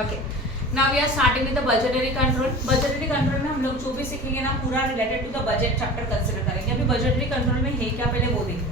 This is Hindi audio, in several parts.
Okay, now we are starting with the budgetary control. Budgetary control में हम लोग जो भी सीखेंगे ना पूरा related to the budget chapter consider करेंगे। अभी बजटरी कंट्रोल में है क्या पहले वो देखेंगे।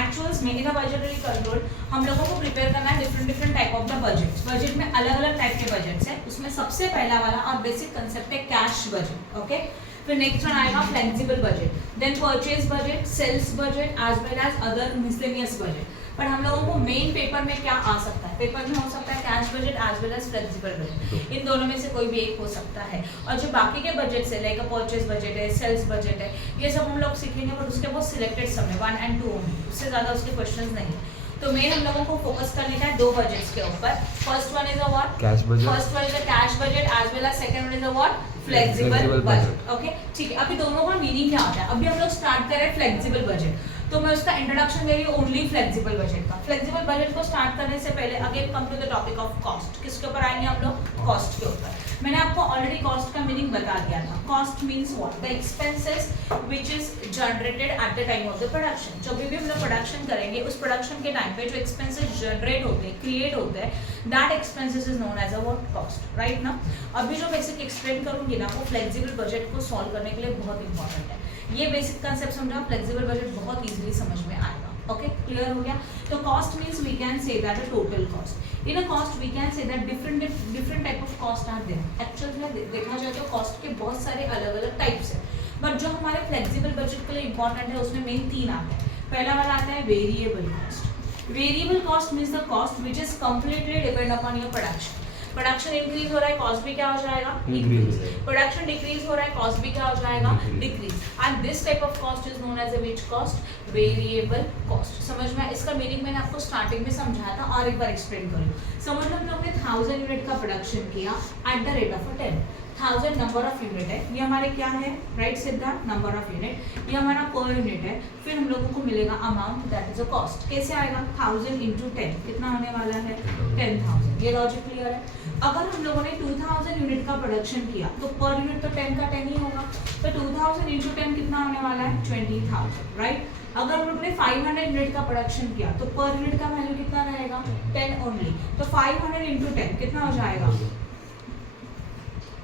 एक्चुअल्स में इन अ बजटरी कंट्रोल हम लोगों को प्रिपेयर करना है different type of the budget. Budget में अलग अलग टाइप के बजट्स हैं। उसमें सबसे पहला वाला और बेसिक कंसेप्ट है कैश बजट। ओके, फिर नेक्स्ट वन आएगा flexible budget, then purchase budget, sales budget as well as other miscellaneous budget. पर हम लोगों को मेन पेपर में क्या आ सकता है, पेपर में हो सकता है cash budget as well as flexible budget. इन दोनों में से कोई भी एक हो सकता है। और जो बाकी के बजट है लाइक परचेज बजट है, सेल्स बजट है, ये सब हम लोग सीखेंगे बट उसके बहुत सिलेक्टेड सब है, 1 and 2 ओनली, उससे ज़्यादा उसके क्वेश्चन नहीं है। तो मेन हम लोगों को फोकस कर लेना है दो बजट्स के ऊपर। First one is a what, cash budget. First one is a cash budget as well as second one is a what, flexible budget. Okay, ठीक है। अभी दोनों का मीनिंग क्या होता है, अभी हम लोग स्टार्ट करें फ्लेक्सिबल बजट, तो मैं उसका इंट्रोडक्शन दे रही हूँ ओनली फ्लेक्सिबल बजट का। फ्लेक्सिबल बजट को स्टार्ट करने से पहले again come to the topic of cost. किसके ऊपर आएंगे हम लोग, कॉस्ट के ऊपर। मैंने आपको ऑलरेडी कॉस्ट का मीनिंग बता दिया था। Cost means what, the expenses which is generated at the time of the production. जब भी हम लोग प्रोडक्शन करेंगे उस प्रोडक्शन के टाइम पे जो एक्सपेंसेस जनरेट होते हैं, क्रिएट होते हैं, that expenses is known as a what, cost, right ना। अभी जो बेसिक एक्सप्लेन करूंगी ना वो फ्लेक्सिबल बजट को सॉल्व करने के लिए बहुत इंपॉर्टेंट है। ये बेसिक कंसेप्ट समझा, फ्लेक्सिबल बजट बहुत इजीली समझ में आएगा। ओके, क्लियर हो गया। तो cost means we can say that a total cost. In a cost we can say that different type of cost are there. Actual में देखा जाए तो कॉस्ट के बहुत सारे अलग अलग टाइप्स हैं, बट जो हमारे फ्लेक्सिबल बजट के लिए इंपॉर्टेंट है उसमें मेन 3 आते हैं। पहला वाला आता है variable cost. Variable cost means the cost which is completely depend upon your production. Production increase हो रहा है, कॉस्ट भी क्या हो जाएगा, इंक्रीज। प्रोडक्शन डिक्रीज हो रहा है, कॉस्ट भी क्या हो जाएगा, decrease. And this type of cost is known as a which cost, variable cost. समझ में, इसका मीनिंग मैंने आपको स्टार्टिंग में समझाया था और एक बार एक्सप्लेन करूँ। समझ लो हम लोग ने 1000 यूनिट का प्रोडक्शन किया at the rate of 10। 1000 number of unit है, ये हमारे क्या है, right Siddharth, number of unit, ये हमारा पर यूनिट है। फिर हम लोगों को मिलेगा amount, that is a cost. कैसे आएगा, 1000 इंटू 10 कितना होने वाला है, 10,000। ये लॉजिक क्लियर है। अगर हम लोगों ने 2000 यूनिट का प्रोडक्शन किया तो पर यूनिट तो 10 का 10 ही होगा, तो 2000 इंटू 10 कितना होने वाला है, 20,000, राइट। अगर हम लोगों ने 500 यूनिट का प्रोडक्शन किया तो पर यूनिट का वैल्यू कितना रहेगा, 10 ओनली, तो 500 इंटू 10 कितना हो जाएगा,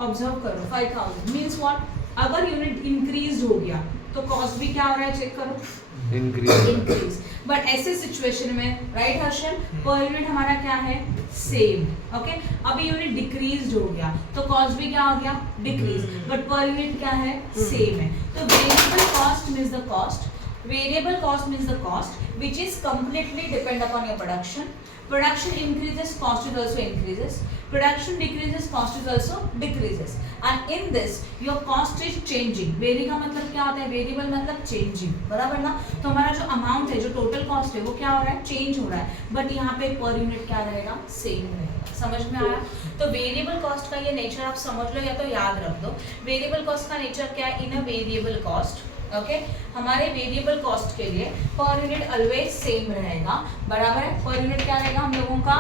ऑब्जर्व करो, 5000 मींस व्हाट, अगर यूनिट इंक्रीज हो गया तो कॉस्ट भी क्या हो रहा है, चेक करो, इंक्रीज। बट ऐसे सिचुएशन में, राइट हर्षल, पर यूनिट हमारा क्या है, सेम। ओके, अभी यूनिट डिक्रीज हो गया तो कॉस्ट भी क्या हो गया, डिक्रीज, बट पर यूनिट क्या है, सेम है। तो variable cost means the cost, variable cost means the cost which is completely depend upon your production. Production increases, cost is also increases. Production decreases, cost is also decreases. And in this your cost is changing. Vary का मतलब क्या होता है, वेरिएबल मतलब चेंजिंग, बराबर ना। तो हमारा जो अमाउंट है, जो टोटल कॉस्ट है वो क्या हो रहा है, चेंज हो रहा है, बट यहाँ पे पर यूनिट क्या रहेगा, सेम रहेगा। समझ में आया। तो वेरिएबल कॉस्ट का ये नेचर आप समझ लो या तो याद रख दो। वेरिएबल कॉस्ट का नेचर क्या है, in a variable cost, okay, हमारे वेरिएबल कॉस्ट के लिए पर यूनिट ऑलवेज सेम रहेगा, बराबर है। पर यूनिट क्या रहेगा, हम लोगों का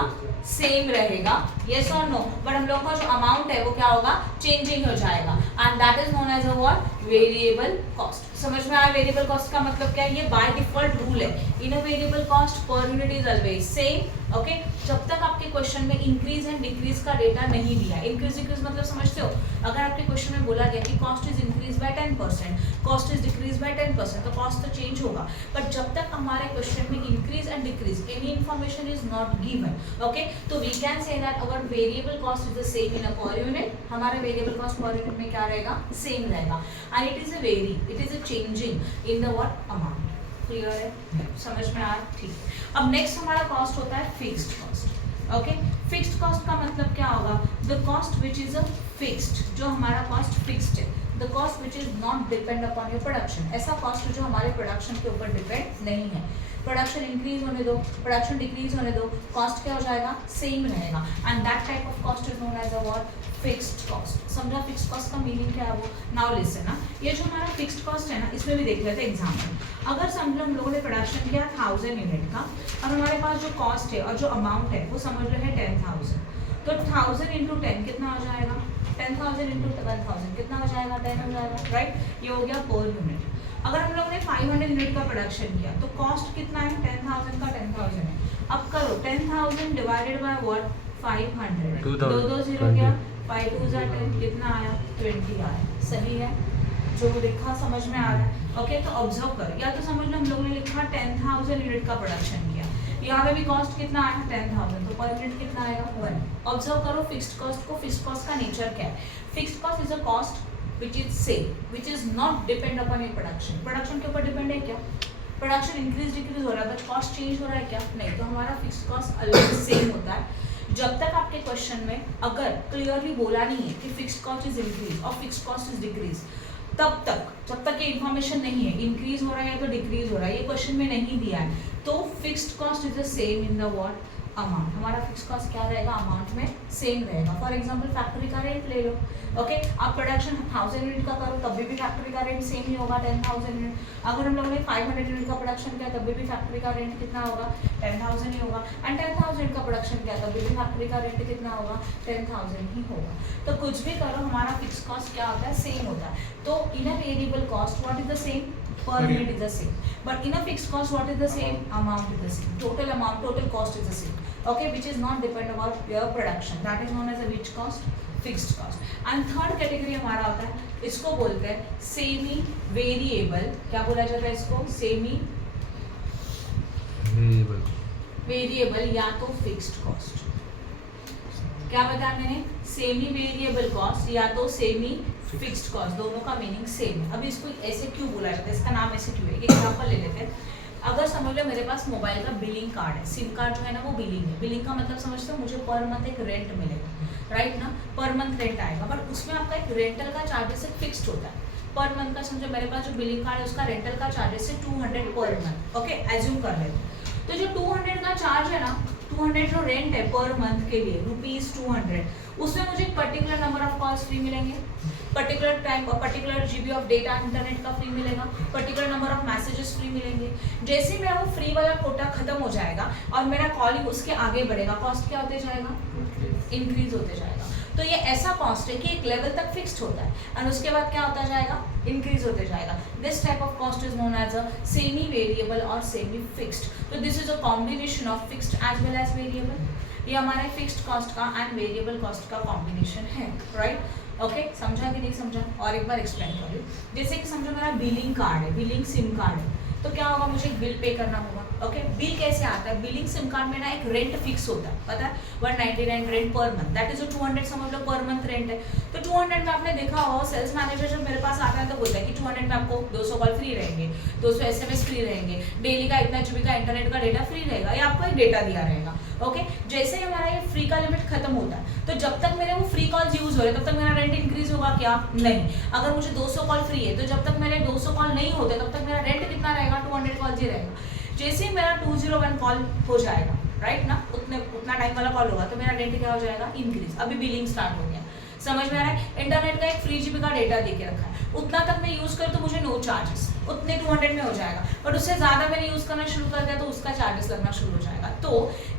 सेम रहेगा, यस और नो, बट हम लोगों का जो अमाउंट है वो क्या होगा, चेंजिंग हो जाएगा, and that is known as a what, variable cost. समझ में आया। वेरिएबल कॉस्ट का मतलब क्या है, ये बाय डिफॉल्ट रूल है, in a variable cost per unit is always same. Okay, जब तक आपके क्वेश्चन में इंक्रीज एंड डिक्रीज का डेटा नहीं दिया, इंक्रीज डिक्रीज मतलब समझते हो, अगर आपके क्वेश्चन में बोला गया कि cost is increase by 10%, cost is decrease by 10%, तो कॉस्ट तो चेंज होगा, बट जब तक हमारे क्वेश्चन में increase and decrease any information is not given, okay, तो we can say that our variable cost is the same in a per unit. हमारा वेरिएबल कॉस्ट पर यूनिट में क्या रहेगा, सेम रहेगा, and it is a very, it is a changing in the what, amount. Clear है, समझ में आया, ठीक है। अब नेक्स्ट हमारा कॉस्ट होता है fixed cost. Okay, fixed cost का मतलब क्या होगा, the cost which is a fixed, जो हमारा कॉस्ट फिक्स्ड है, the cost which is not depend upon your production. ऐसा कॉस्ट जो हमारे प्रोडक्शन के ऊपर डिपेंड नहीं है। प्रोडक्शन इंक्रीज होने दो, प्रोडक्शन डिक्रीज होने दो, कॉस्ट क्या हो जाएगा, सेम रहेगा, and that type of cost is known as a what, fixed cost. समझा फिक्स्ड कॉस्ट का मीनिंग क्या है वो। नाउ लिसन ना, ये जो हमारा फिक्स्ड कॉस्ट है ना, इसमें भी देख लेते हैं एग्जांपल। अगर समझ लो हम लोगों ने प्रोडक्शन किया 1000 यूनिट का, और हमारे पास जो कॉस्ट है और जो अमाउंट है वो समझ लो है 10,000, तो 1000 इंटू 10 कितना हो जाएगा, 10,000 इंटू 1000 कितना हो जाएगा, 10 हो जाएगा, राइट। ये हो गया पर यूनिट। अगर हम लोगों ने 500 यूनिट का प्रोडक्शन किया तो कॉस्ट कितना है, 10,000 का 10,000 है। अब करो 10,000 डिवाइडेड बाय व्हाट, 500, 2000, 2 0 गया, 5 2 10, कितना आया 20 आया, सही है, जो लिखा समझ में आ रहा है। ओके तो ऑब्जर्व कर, या तो समझ लो हम लोगों ने लिखा 10,000 यूनिट का प्रोडक्शन किया, यहाँ पे भी कॉस्ट कितना आया 10,000, तो पर यूनिट कितना आएगा 1। ऑब्जर्व करो फिक्स्ड कॉस्ट को, फिक्स्ड कॉस्ट का नेचर क्या है, fixed cost is a cost which is same, which is not depend upon your production। Production के ऊपर डिपेंड है क्या, प्रोडक्शन इंक्रीज डिक्रीज हो रहा है बट कॉस्ट चेंज हो रहा है क्या, नहीं, तो हमारा फिक्स्ड कॉस्ट अलग सेम होता है। जब तक आपके क्वेश्चन में अगर क्लियरली बोला नहीं है कि फिक्स्ड कॉस्ट इज इंक्रीज और फिक्स्ड कॉस्ट इज डिक्रीज, तब तक जब तक ये इन्फॉर्मेशन नहीं है इंक्रीज हो रहा है या तो डिक्रीज हो रहा है, ये क्वेश्चन में नहीं दिया है, तो fixed cost is the same in the what amount. हमारा फिक्स कॉस्ट क्या रहेगा, अमाउंट में सेम रहेगा। फॉर एग्जांपल फैक्ट्री का रेंट ले लो, ओके, आप प्रोडक्शन 1000 यूनिट का करो तब भी फैक्ट्री का रेंट सेम ही होगा 10,000 यूनिट। अगर हम लोगों ने 500 यूनिट का प्रोडक्शन किया तब भी फैक्ट्री का रेंट कितना होगा 10,000 ही होगा, एंड 10,000 का प्रोडक्शन किया तब भी फैक्ट्री का रेंट कितना होगा 10,000 ही होगा। तो कुछ भी करो हमारा फिक्स कॉस्ट क्या होता है, सेम होता है। तो in a variable cost what is the same, per unit is the same, but in a fixed cost what is the same, amount is the same, total amount, total cost is the same, okay, which is not depend about your production, that is known as a which cost, fixed cost। and third category हमारा होता है, इसको बोलते हैं सेमी वेरिएबल, क्या बोला जाता है इसको, सेमी वेरिएबल या तो फिक्स्ड कॉस्ट। क्या बताया मैंने, सेमी वेरिएबल कॉस्ट या तो सेमी फिक्स्ड कॉस्ट, दोनों का मीनिंग सेम है। अभी इसको ऐसे क्यों बोला जाता है, इसका नाम ऐसे क्यों है, एक एग्जांपल ले लेते हैं। अगर समझ लो मेरे पास मोबाइल का बिलिंग कार्ड है, सिम कार्ड जो है ना वो बिलिंग है, बिलिंग का मतलब समझते हो, मुझे पर मंथ एक रेंट मिलेगा, राइट ना, पर मंथ रेंट आएगा, बट उसमें आपका एक रेंटल का चार्जेस एक फिक्स्ड होता है पर मंथ का। समझो मेरे पास जो बिलिंग कार्ड है उसका रेंटल का चार्जेस है 200 पर मंथ, ओके, एज्यूम कर लेते। तो जो 200 का चार्ज है ना, 200 जो रेंट है पर मंथ के लिए ₹200, उसमें मुझे एक particular number of calls free मिलेंगे, पर्टिकुलर टाइम और particular GB of data internet का फ्री मिलेगा, particular number of messages free मिलेंगे। जैसे ही मेरा वो फ्री वाला कोटा खत्म हो जाएगा और मेरा कॉलिंग उसके आगे बढ़ेगा, कॉस्ट क्या होते जाएगा, इंक्रीज होते जाएगा। तो ये ऐसा कॉस्ट है कि एक लेवल तक फिक्स्ड होता है और उसके बाद क्या होता जाएगा, इंक्रीज होते जाएगा। This type of cost is known as a semi variable और सेमी फिक्स्ड। तो this is a combination of fixed as well as variable. ये हमारे फिक्स्ड कॉस्ट का एंड वेरिएबल कॉस्ट का कॉम्बिनेशन है, राइट। ओके, समझा कि नहीं समझा, और एक बार एक्सप्लेन कर रही हूँ। जैसे कि समझो मेरा बिलिंग कार्ड है, बिलिंग सिम कार्ड है, तो क्या होगा, मुझे बिल पे करना होगा। ओके, बिल कैसे आता है, बिलिंग सिम कार्ड में ना एक रेंट फिक्स होता है, पता है 199 rent per month, that is 200 समझ लो पर मंथ रेंट है। तो 200 में आपने देखा होगा सेल्स मैनेजर जब मेरे पास आता है तो बोलता है कि 200 में आपको 200 कॉल फ्री रहेंगे, 200 SMS फ्री रहेंगे, डेली का इतना जीबी का इंटरनेट का डेटा फ्री रहेगा, या आपको एक डेटा दिया रहेगा। ओके, जैसे ही हमारा ये फ्री का लिमिट खत्म होता है तो जब तक मेरे वो फ्री कॉल्स यूज हो रहे तब तक मेरा रेंट इंक्रीज होगा क्या, नहीं। अगर मुझे 200 कॉल फ्री है तो जब तक मेरे 200 कॉल नहीं होते तब तक मेरा रेंट कितना रहेगा, 200 कॉल ही रहेगा। जैसे ही मेरा 201 कॉल हो जाएगा, राइट ना, उतना टाइम वाला कॉल होगा तो मेरा रेंट क्या हो जाएगा, इंक्रीज। अभी बिलिंग स्टार्ट हो गया, समझ में आ रहा है। इंटरनेट का एक फ्री जीबी का डेटा देके रखा है, उतना तक मैं यूज करूँ तो मुझे नो चार्जेस, उतने 200 में हो जाएगा, बट उससे ज्यादा मैंने यूज करना शुरू कर दिया तो उसका चार्जेस लगना शुरू हो जाएगा। तो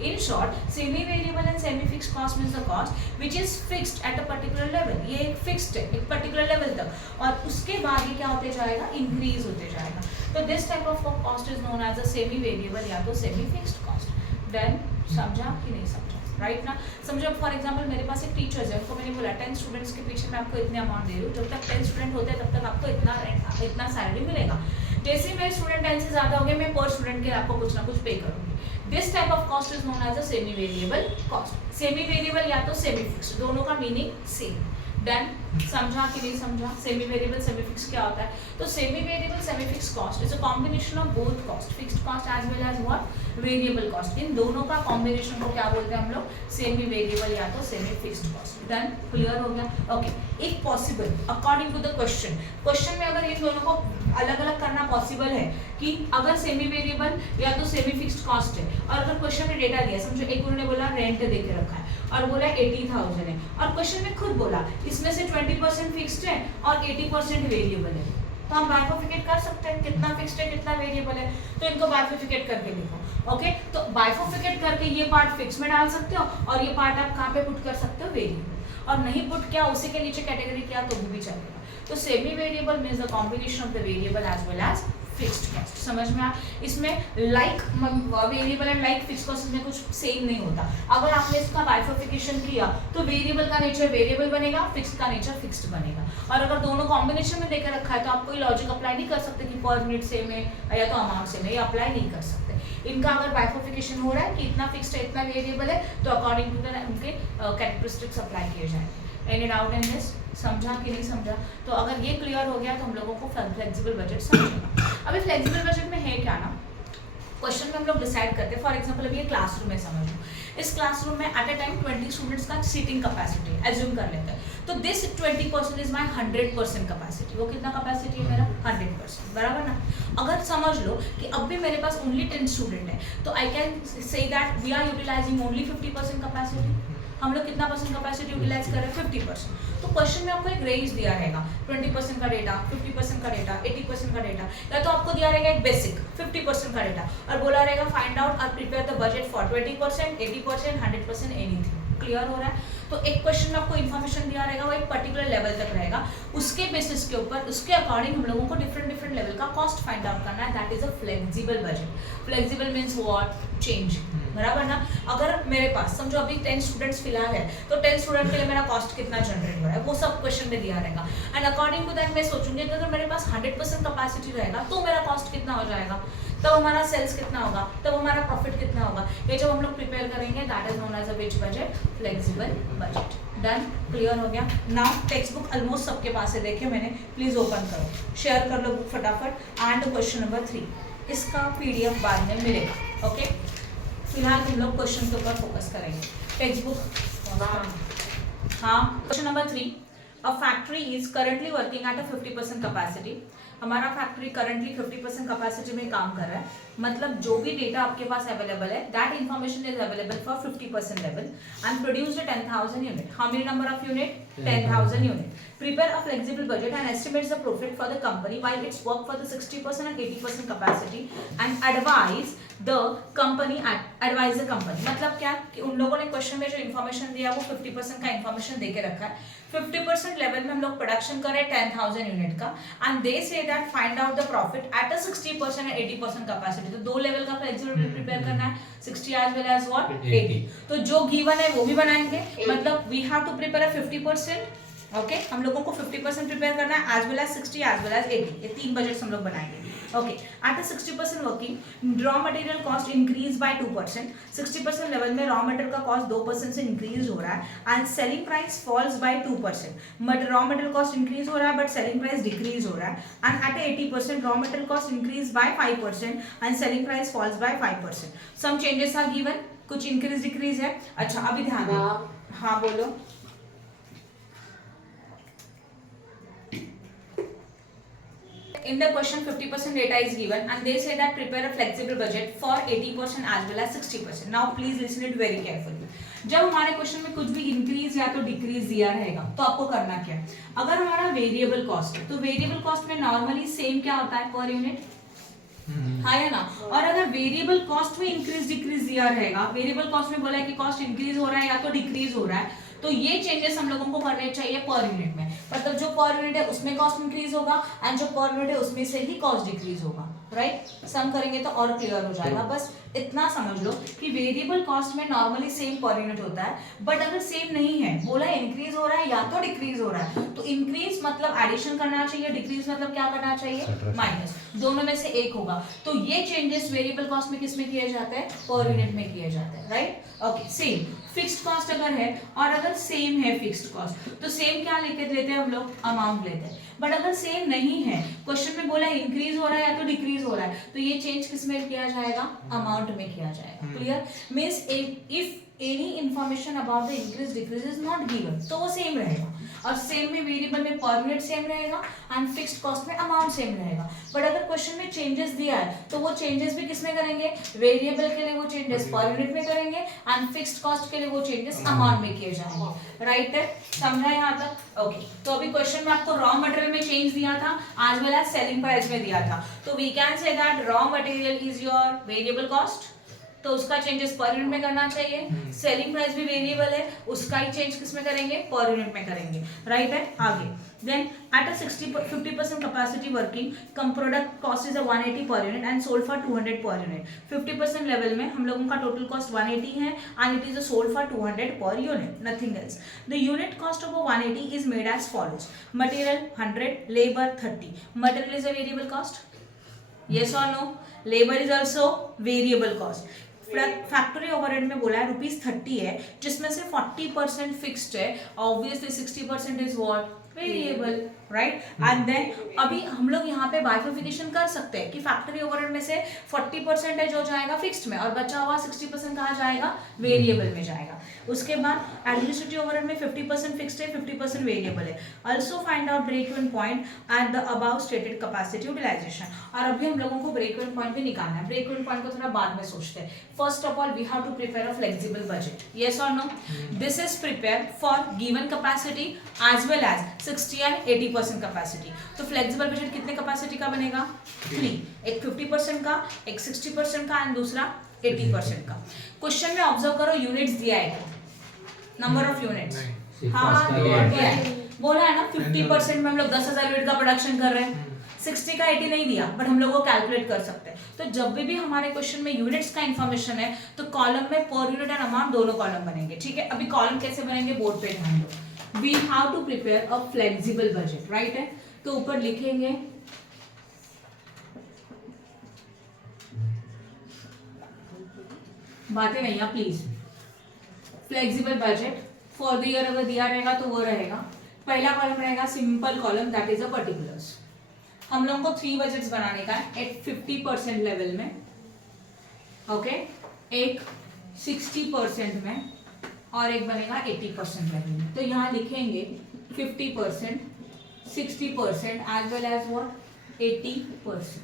in short semi variable and semi fixed cost means the cost which is fixed at a particular level. ये एक फिक्स्ड है एक पर्टिकुलर लेवल तक, और उसके बाद ये क्या होते जाएगा, इंक्रीज होते जाएगा। तो this type of cost is known as a semi variable या तो सेमी फिक्स्ड कॉस्ट। देन समझा कि नहीं समझा, राइट ना। समझो फॉर एग्जांपल मेरे पास एक टीचर्स है, उनको मैंने बोला 10 स्टूडेंट्स के पीछे मैं आपको इतने अमाउंट दे रही हूँ, जब तक 10 स्टूडेंट होते हैं तब तक आपको इतना सैलरी मिलेगा। जैसे ही मेरे स्टूडेंट 10 से ज्यादा हो गए मैं पर स्टूडेंट के आपको कुछ ना कुछ पे करूंगी। This type of cost is known as a semi variable cost. Semi variable या तो सेमी फिक्स्ड, दोनों का मीनिंग सेम। देन समझा कि नहीं समझा, सेमी वेरिएबल सेमी फिक्स क्या होता है। तो semi variable semi fix cost is a combination of both cost, fixed cost as well as what, variable cost. इन दोनों का कॉम्बिनेशन को क्या बोलते हैं हम लोग, सेमी वेरिएबल या तो semi fixed cost. Then clear हो गया। Okay, if possible according to the question में अगर इन दोनों को अलग अलग करना पॉसिबल है कि अगर सेमी वेरिएबल या तो सेमी फिक्स्ड कॉस्ट है, और अगर क्वेश्चन में डेटा दिया, समझो एक उन्होंने बोला रेंट दे के रखा है और बोला 80,000 है, और क्वेश्चन में खुद बोला इसमें से 20% फिक्स्ड है और 80% वेरिएबल है, तो हम बाइफरफिकेट कर सकते हैं कितना फिक्स्ड है कितना वेरिएबल है। तो इनको बाइफरफिकेट करके लिखो। ओके, तो बाइफरफिकेट करके ये पार्ट फिक्स में डाल सकते हो और ये पार्ट आप कहाँ पे पुट कर सकते हो, वेरिएबल, और नहीं पुट किया उसी के नीचे कैटेगरी किया तो भी चलेगा। तो semi variable means the combination of the variable as well as fixed cost. समझ में आया? इसमें like variable and like fixed cost में कुछ सेम नहीं होता। अगर आपने इसका बाइफर्फिकेशन किया तो वेरिएबल का नेचर वेरिएबल बनेगा, फिक्स्ड का नेचर फिक्स्ड बनेगा। और अगर दोनों कॉम्बिनेशन में देकर रखा है तो आप कोई लॉजिक अप्लाई नहीं कर सकते कि पर यूनिट सेम है या तो अमाउंट सेम है, ये अप्लाई नहीं कर सकते। इनका अगर बाइफर्फिकेशन हो रहा है कि इतना फिक्स्ड है इतना वेरिएबल है तो अकॉर्डिंग टू द उनके कैरेक्टरिस्टिक्स अप्लाई किए जाएंगे। Any doubt in this? समझा कि नहीं समझा? तो अगर ये क्लियर हो गया तो हम लोगों को फ्लेक्सिबल बजट समझेगा। अभी फ्लेक्सिबल बजट में है क्या ना, क्वेश्चन में हम लोग डिसाइड करते हैं। फॉर एग्जांपल अभी ये क्लासरूम है, समझ लो इस क्लासरूम में एट अ टाइम 20 स्टूडेंट्स का सीटिंग कैपेसिटी एज्यूम कर लेते हैं। तो दिस 20% इज माय 100% कैपेसिटी। वो कितना कैपेसिटी है मेरा? 100%, बराबर ना? अगर समझ लो कि अब भी मेरे पास ओनली 10 स्टूडेंट है तो I can say that we are utilising only 50% capacity. हम लोग कितना परसेंट कैपेसिटी यूटिलाइज कर रहे हैं? 50%। तो क्वेश्चन में आपको एक रेंज दिया रहेगा, 20% का डेटा, 50% का डेटा, 80% का डेटा, या तो आपको दिया रहेगा एक बेसिक 50% का डेटा और बोला रहेगा फाइंड आउट और prepare the budget for 20%, 80%, 100%, anything. Clear हो रहा है? तो एक क्वेश्चन में आपको इन्फॉर्मेशन दिया रहेगा, वो एक पर्टिकुलर लेवल तक रहेगा, उसके बेसिस के ऊपर उसके अकॉर्डिंग हम लोगों को डिफरेंट लेवल का कॉस्ट फाइंड आउट करना है। That is a flexible budget. Flexible means what? Change, बराबर ना? अगर मेरे पास समझो अभी 10 स्टूडेंट्स फिलहाल है तो 10 स्टूडेंट के लिए मेरा कॉस्ट कितना जनरेट हो रहा है वो सब क्वेश्चन में दिया रहेगा। एंड अकॉर्डिंग टू दैट मैं सोचूंगी कि अगर मेरे पास 100% कैपेसिटी रहेगा तो मेरा कॉस्ट कितना हो जाएगा, तब हमारा सेल्स कितना होगा, तब हमारा प्रॉफिट कितना होगा। ये जब हम लोग प्रिपेयर करेंगे that is known as a which budget? Flexible budget. Done? Clear हो गया? नाउ टेक्स्ट बुक ऑलमोस्ट सबके पास है, देखिए मैंने, प्लीज ओपन करो, शेयर कर लो बुक फटाफट। एंड क्वेश्चन नंबर 3 इसका पीडीएफ बाद में मिलेगा। ओके, फिलहाल हम लोग क्वेश्चन के ऊपर फोकस करेंगे। टेक्स्ट बुक, हाँ। Question number 3, a factory is currently working at a 50% capacity. हमारा फैक्ट्री करंटली 50% कैपेसिटी में काम कर रहा है, मतलब जो भी डेटा आपके पास अवेलेबल है that information is available for 50% level and produced 10,000 unit. How many number of unit? 10,000 unit. Prepare a flexible budget and estimates the profit for the company while it's work for the 60% and 80% capacity and advise the company मतलब क्या कि उन लोगों ने क्वेश्चन में जो इन्फॉर्मेशन दिया वो 50% का इन्फॉर्मेशन देके रखा है। 50% लेवल में हम लोग प्रोडक्शन कर रहे हैं 10,000 यूनिट का and they say that find out the profit eight a 60% and 80% capacity. तो दो लेवल का फ्लेक्सिबल प्रिपेयर करना है, 60 एज वेल एज व्हाट? 80। तो जो गिवन है वो भी बनाएंगे, मतलब we have to prepare 50%। Okay, हम लोगों को 50% प्रिपेयर करना है as well as 60 as well as 80। ये तीन बजट्स हम लोग बनाएंगे। Okay, at a 60% working raw material cost increase by 2%। 60% level में रॉ मटेरियल का कॉस्ट 2% से इंक्रीज हो रहा है and selling price falls by 2%। Raw material cost increase हो रहा है बट सेलिंग प्राइस डिक्रीज हो रहा है and at 80% raw material cost increase by 5% and selling price falls by 5%। Some changes are given, कुछ इंक्रीज डिक्रीज है। अच्छा, अभी ध्यान दो, हाँ बोलो। In the question 50% data is given and they say that prepare a flexible budget for 80% as well as 60%. Now please listen it very carefully. जब हमारे क्वेश्चन में कुछ भी इंक्रीज या तो डिक्रीज दिया रहेगा तो आपको करना क्या है? अगर हमारा वेरिएबल कॉस्ट है तो वेरिएबल कॉस्ट में नॉर्मली सेम क्या होता है? पर यूनिट, हाँ या ना? और अगर वेरिएबल कॉस्ट में इंक्रीज डिक्रीज दिया रहेगा, वेरिएबल कॉस्ट में बोला है कि कॉस्ट इंक्रीज हो रहा है या तो डिक्रीज हो रहा है, तो ये चेंजेस हम लोगों को करने चाहिए पर यूनिट में। मतलब जो पर यूनिट है उसमें कॉस्ट इंक्रीज होगा एंड जो पर यूनिट है उसमें से ही कॉस्ट डिक्रीज होगा। राइट? सम करेंगे तो और क्लियर हो जाएगा। बस इतना समझ लो कि वेरिएबल कॉस्ट में नॉर्मली सेम पर यूनिट होता है, बट अगर सेम नहीं है, बोला इंक्रीज हो रहा है या तो डिक्रीज हो रहा है, तो इंक्रीज मतलब एडिशन करना चाहिए, डिक्रीज मतलब क्या करना चाहिए? माइनस। दोनों में से एक होगा। तो ये चेंजेस वेरिएबल कॉस्ट में किस में किए जाते हैं? पर यूनिट में किए जाते हैं। Right? Okay, same fixed cost अगर है और अगर सेम है फिक्स्ड कॉस्ट तो सेम क्या लेते हैं हम लोग? अमाउंट लेते हैं। बट अगर सेम नहीं है, क्वेश्चन में बोला इंक्रीज हो रहा है या तो डिक्रीज हो रहा है, तो ये चेंज किस में किया जाएगा? अमाउंट में किया जाएगा। Clear? Means if any information about the increase decrease is not given तो वो सेम रहेगा, और सेम में वेरिएबल में पर यूनिट सेम रहेगा एंड फिक्स्ड कॉस्ट में अमाउंट सेम रहेगा। बट अगर क्वेश्चन में चेंजेस दिया है तो वो चेंजेस भी किस में करेंगे? वेरिएबल के लिए वो चेंजेस पर यूनिट में करेंगे एंड फिक्स्ड कॉस्ट के लिए वो चेंजेस अमाउंट में किए जाएंगे। राइट है? समझा यहाँ तक? ओके, तो अभी क्वेश्चन में आपको रॉ मटेरियल में चेंज दिया था as well as selling price में दिया था, तो we can say that raw material is your variable cost तो उसका चेंजेस पर यूनिट में करना चाहिए। सेलिंग प्राइस भी वेरिएबल है, उसका ही चेंज किस में करेंगे, पर यूनिट में करेंगे, राइट है। आगे then at a 50% capacity working come product cost is 180 per unit and sold for 200 per unit. 50% level में हम लोगों का टोटल कॉस्ट 180 है and it is sold for 200 per unit, nothing else. The unit cost of 180 is made as follows, material 100, labour 30। Material is a variable cost, yes or no? Labor is also variable cost. Factory overhead में बोला है ₹30 है, जिसमें से 40% फिक्स्ड है, obviously 60% is what, variable, right. And then अभी हम लोग यहाँ पे बाइफर्फिकेशन कर सकते हैं कि फैक्ट्री ओवरहेड में से 40% है जो जाएगा फिक्स्ड में और बचा हुआ 60% कहाँ जाएगा, वेरिएबल में जाएगा। उसके बाद एडमिनिस्ट्रेटिव ओवरहेड में 50% फिक्स्ड है, 50% वेरिएबल है। Also find out break even point at the above stated capacity utilisation. और अभी हम लोगों को ब्रेक इवन पॉइंट भी निकालना है। ब्रेक इवन पॉइंट को थोड़ा बाद में सोचते हैं। First of all we have to prepare a flexible budget, yes और no? This is prepare for given capacity as well as 60 and 80% capacity. तो फ्लेक्सिबल बजट कितने कैपेसिटी का बनेगा, 3, एक 50% का, एक 60% का एंड दूसरा 80% का। क्वेश्चन में ऑब्जर्व करो, यूनिट्स दिया है, नंबर ऑफ यूनिट्स, हाँ दिया है, बोला है ना 50% में हम लोग 10,000 यूनिट का प्रोडक्शन कर रहे हैं, 60 का 80 नहीं दिया, बट हम लोग वो कैलकुलेट कर सकते हैं। तो जब भी हमारे क्वेश्चन में यूनिट्स का इंफॉर्मेशन है तो कॉलम में पर यूनिट एंड अमाउंट दोनों कॉलम बनेंगे, ठीक है। अभी कॉलम कैसे बनेंगे, बोर्ड पे ध्यान दो। We have to prepare a flexible budget, right है। तो ऊपर लिखेंगे बातें नहीं please. Flexible budget for the year अगर दिया रहेगा तो वो रहेगा, पहला कॉलम रहेगा simple column that is a particulars. हम लोगों को 3 बजट्स बनाने का है एट 50% लेवल में, ओके, एक 60% में और एक बनेगा 80% लेवल में। तो यहाँ लिखेंगे 50%, 60% एज वेल एज व्हाट 80%,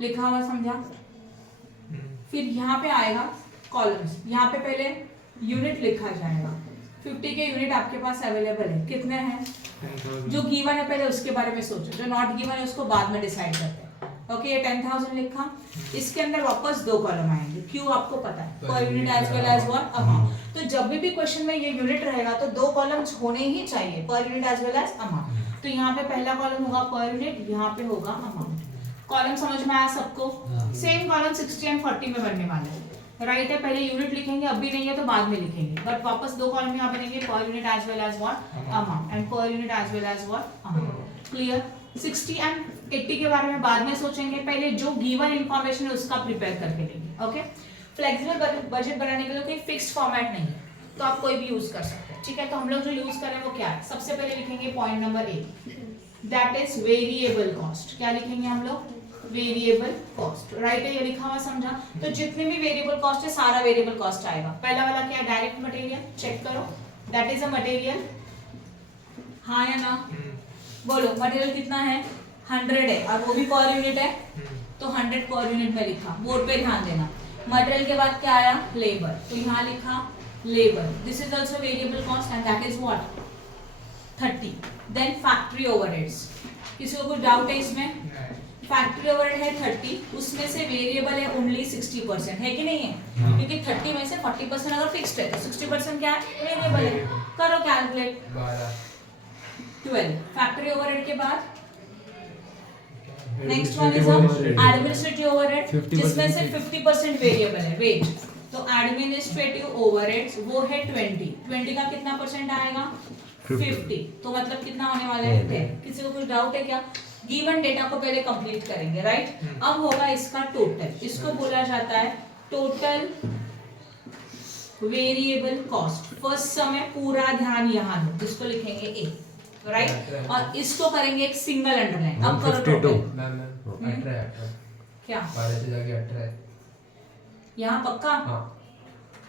लिखा हुआ समझा। फिर यहाँ पे आएगा कॉलम्स, यहाँ पे पहले यूनिट लिखा जाएगा। 50 के यूनिट आपके पास अवेलेबल है, कितने हैं, जो गिवन है पहले उसके बारे में सोचो, जो नॉट गिवन है उसको बाद में डिसाइड करते हैं। ओके, ये 10,000 लिखा, इसके अंदर वापस 2 कॉलम आएंगे, क्यों आपको पता है, per unit as well as what amount. तो जब भी क्वेश्चन में ये यूनिट रहेगा तो 2 कॉलम्स होने ही चाहिए, per unit as well as amount. तो यहाँ पे पहला कॉलम होगा पर यूनिट, यहाँ पे होगा अमाउंट। कॉलम समझ में आया सबको? सेम कॉलम 60 एंड 40 में बनने वाला है, राइट है। पहले यूनिट लिखेंगे, अभी नहीं है तो बाद में लिखेंगे, बट वापस 2 कॉलम यहाँ बनेंगे, per unit as well as what amount and per unit as well as what amount. Clear? 60 and 80 के बारे में बाद में सोचेंगे, पहले जो गिवन इंफॉर्मेशन है उसका प्रिपेयर करके लेंगे। ओके, फ्लेक्सिबल बजट बनाने के लिए कोई फिक्स्ड फॉर्मेट नहीं है, तो आप कोई भी यूज कर सकते हैं, ठीक है। तो हम लोग जो यूज कर रहे हैं वो क्या है, सबसे पहले लिखेंगे point number 1, that is variable cost. क्या लिखेंगे हम लोग, वेरिएबल कॉस्ट, राइट है, ये लिखा हुआ समझा। तो जितने भी वेरिएबल कॉस्ट है सारा वेरिएबल कॉस्ट आएगा। पहला वाला क्या है, डायरेक्ट मटेरियल, चेक करो, दैट इज अ मटेरियल, हाँ या ना, बोलो मटेरियल कितना है, 100 है और वो भी पर यूनिट है, तो 100 पर यूनिट में लिखा, बोर्ड पे ध्यान देना। मटेरियल के बाद क्या आया, लेबर, तो यहाँ लिखा labour, this is also variable cost and that is what 30। Then factory overheads, किसी को कुछ डाउट है इसमें? फैक्ट्री ओवरहेड है 30, उसमें से वेरिएबल है ओनली 60%, है कि नहीं है? क्योंकि 30 में से 40% अगर फिक्स्ड है तो 60% क्या है, वेरिएबल है। करो कैलकुलेट, 12। फैक्ट्री ओवरहेड के बाद next one is administrative overhead, जिसमें से 50% वेरिएबल है, वेट। तो एडमिनिस्ट्रेटिव ओवरहेड्स वो है 20 का कितना परसेंट आएगा, 50। तो मतलब कितना होने वाला है, 10। किसी को कुछ डाउट है क्या? गिवन डेटा को पहले कंप्लीट करेंगे, राइट। अब होगा इसका टोटल, इसको बोला जाता है टोटल वेरिएबल कॉस्ट। फर्स्ट समय पूरा ध्यान यहाँ दो, इसको लिखेंगे ए, राइट, और इसको करेंगे एक सिंगल अंडरलाइन। अब करो टोटल, क्या 12 से जाके 18 यहाँ पक्का, हाँ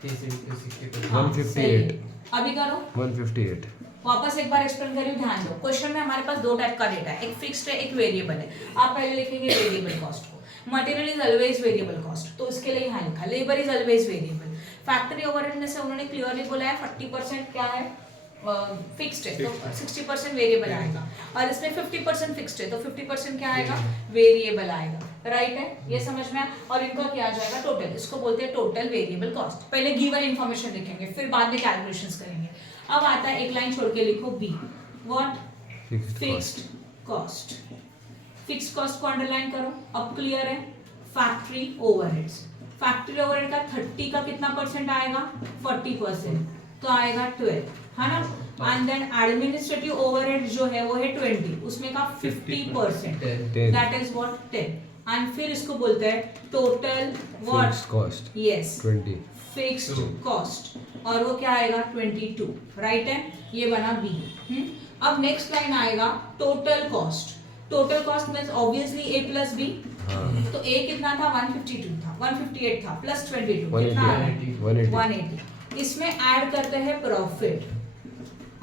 158। अभी करो 158। वापस एक बार एक्सप्लेन करिए, ध्यान दो। क्वेश्चन में हमारे पास 2 टाइप का डेटा है, एक फिक्स्ड है, एक वेरिएबल है। आप पहले लिखेंगे वेरिएबल कॉस्ट को, material is always variable cost, तो इसके लिए यहाँ लिखा labour is always variable. Factory overhead में से उन्होंने क्लियरली बोला है 40% क्या है, फिक्स्ड है तो 60% वेरिएबल आएगा, और इसमें 50% फिक्स्ड है तो 50% क्या आएगा, वेरिएबल आएगा, राइट है, ये समझ में आया। और इनका क्या आ जाएगा, टोटल, इसको बोलते हैं टोटल वेरिएबल कॉस्ट। पहले गिवन इन्फॉर्मेशन लिखेंगे, फिर बाद में कैलकुलेशंस करेंगे। अब आता है, एक लाइन छोड़ के लिखो B, what, fixed cost. Fixed cost को अंडरलाइन करो, अब क्लियर है। फैक्ट्री ओवरहेड्स, फैक्ट्री ओवरहेड का 30 का कितना परसेंट आएगा, 40%, तो आएगा 12, है ना। एंड देन एडमिनिस्ट्रेटिव ओवरहेड जो है वो है 20, उसमें का 50%, दैट इज व्हाट, 10। एंड फिर इसको बोलते हैं total what cost, yes 20 fixed cost, और वो क्या आएगा 22, राइट है, ये बना बी। अब नेक्स्ट लाइन आएगा total cost. Total cost means obviously A plus B, तो ए कितना था, 152 था, 158 था, प्लस 22 कितना आ रहा है, 180। इसमें ऐड करते हैं प्रॉफिट,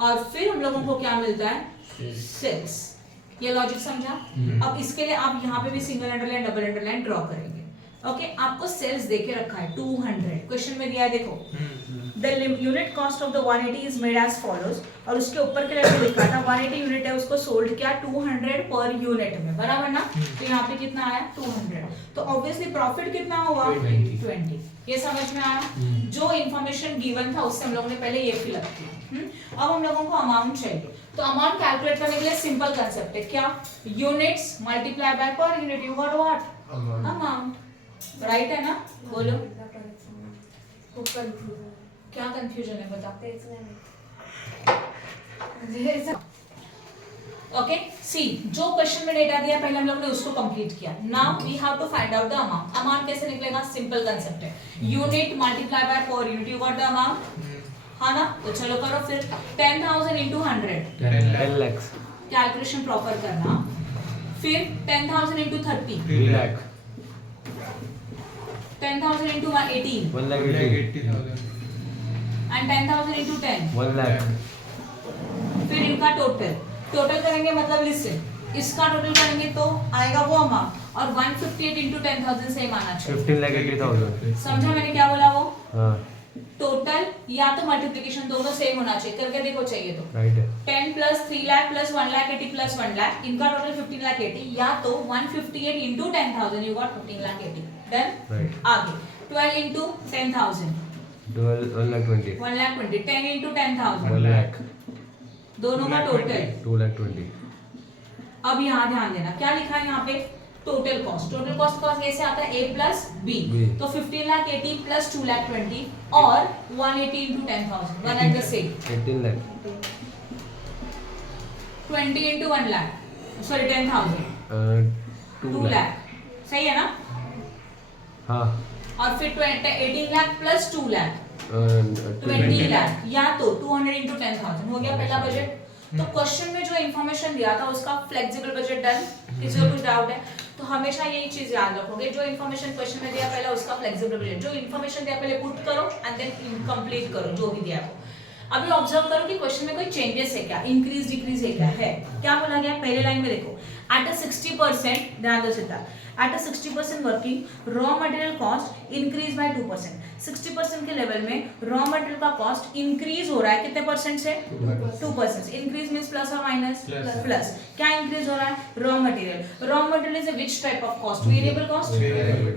और फिर हम लोगों को क्या मिलता है, सेल्स। ये लॉजिक समझा। अब इसके लिए आप यहाँ पे भी single underline double underline draw करेंगे। ओके, आपको सेल्स देके रखा है 200, क्वेश्चन में दिया है, देखो the unit cost of the 180 is made as follows, और उसके ऊपर के लिए लिखा था 180 यूनिट है, उसको सोल्ड किया 200 पर यूनिट में, बराबर ना। तो यहाँ पे कितना आया 200, तो ऑब्वियसली प्रॉफिट कितना होगा 20। ये समझ में आया। जो इन्फॉर्मेशन गिवन था उससे हम लोगों ने पहले ये फिलअप किया। अब हम लोगों को अमाउंट चाहिए, तो अमाउंट कैलकुलेट करने के लिए सिंपल कंसेप्ट है, क्या, units multiply by per unit, you got what, amount, right है ना। बोलो क्या कंफ्यूजन है, बता। ओके, सी, जो क्वेश्चन में डेटा दिया पहले हम लोग ने उसको कंप्लीट किया। Now we have to find out the amount. Amount कैसे निकलेगा, सिंपल कंसेप्ट है, unit multiply by per unit, you got the amount, हाँ ना। तो चलो करो फिर, 10,000 into 100, 10 lakhs, कैलकुलेशन प्रॉपर करना। फिर 10,000 into 30, 3 lakh, 10,000 into 18, 1,80,000, and 10,000 into 10, 1 lakh, फिर इनका टोटल करेंगे, मतलब लिसन, इसका टोटल करेंगे तो आएगा वो अमाउंट, और 158 into 10,000 सेम आना चाहिए, 15,80,000। समझा मैंने क्या बोला, वो हाँ, टोटल या तो मल्टीप्लिकेशन दोनों सेम होना चाहिए, करके देखो चाहिए तो। राइट है। 10 plus 3 lakh plus 1 lakh 80 plus 1 lakh, इनका टोटल 15 लाख 80, या तो 158 into 10,000, you got 15 lakh 80, done. Right. आगे 12 into 10,000, 1 lakh 20, 1 lakh 20, 10 into 10,000, 1 lakh, दोनों का टोटल। 2 lakh 20। अब यहाँ ध्यान देना, क्या लिखा है यहाँ पे, टोटल कॉस्ट। टोटल कॉस्ट का कैसे आता है, a प्लस b, तो 15 लाख 80 प्लस 2 लाख 20 और 180 into 10,000, one and the same, 18 lakh, 20 into 1 lakh, sorry 10,000, 2 lakh, सही है ना। हाँ, और फिर 18 लाख प्लस 2 लाख, 20 20 लाख, या तो 200 into 10,000 हो गया पहला बजट। तो क्वेश्चन में जो इन्फॉर्मेशन दिया था उसका फ्लेक्सिबल बजट डन। किसी को कुछ डाउट है तो हमेशा यही चीज याद रखोगे, जो इन्फॉर्मेशन क्वेश्चन में दिया पहले उसका फ्लेक्सिबल बजट, जो इन्फॉर्मेशन दिया पहले पुट करो एंड देन कंप्लीट करो जो भी दिया वो। अभी ऑब्जर्व करो कि क्वेश्चन में कोई चेंजेस है क्या, इंक्रीज डिक्रीज है क्या, है क्या बोला गया पहले लाइन में, देखो एट अ 60%, ध्यान दो सीधा, eight a 60% working raw material cost increase by 2%। 60% के लेवल में रॉ मटेरियल का कॉस्ट इंक्रीज हो रहा है, कितने परसेंट से, 2%। इंक्रीज मींस प्लस और माइनस, प्लस। क्या इंक्रीज हो रहा है, raw material. Raw material is a which type of cost, variable cost.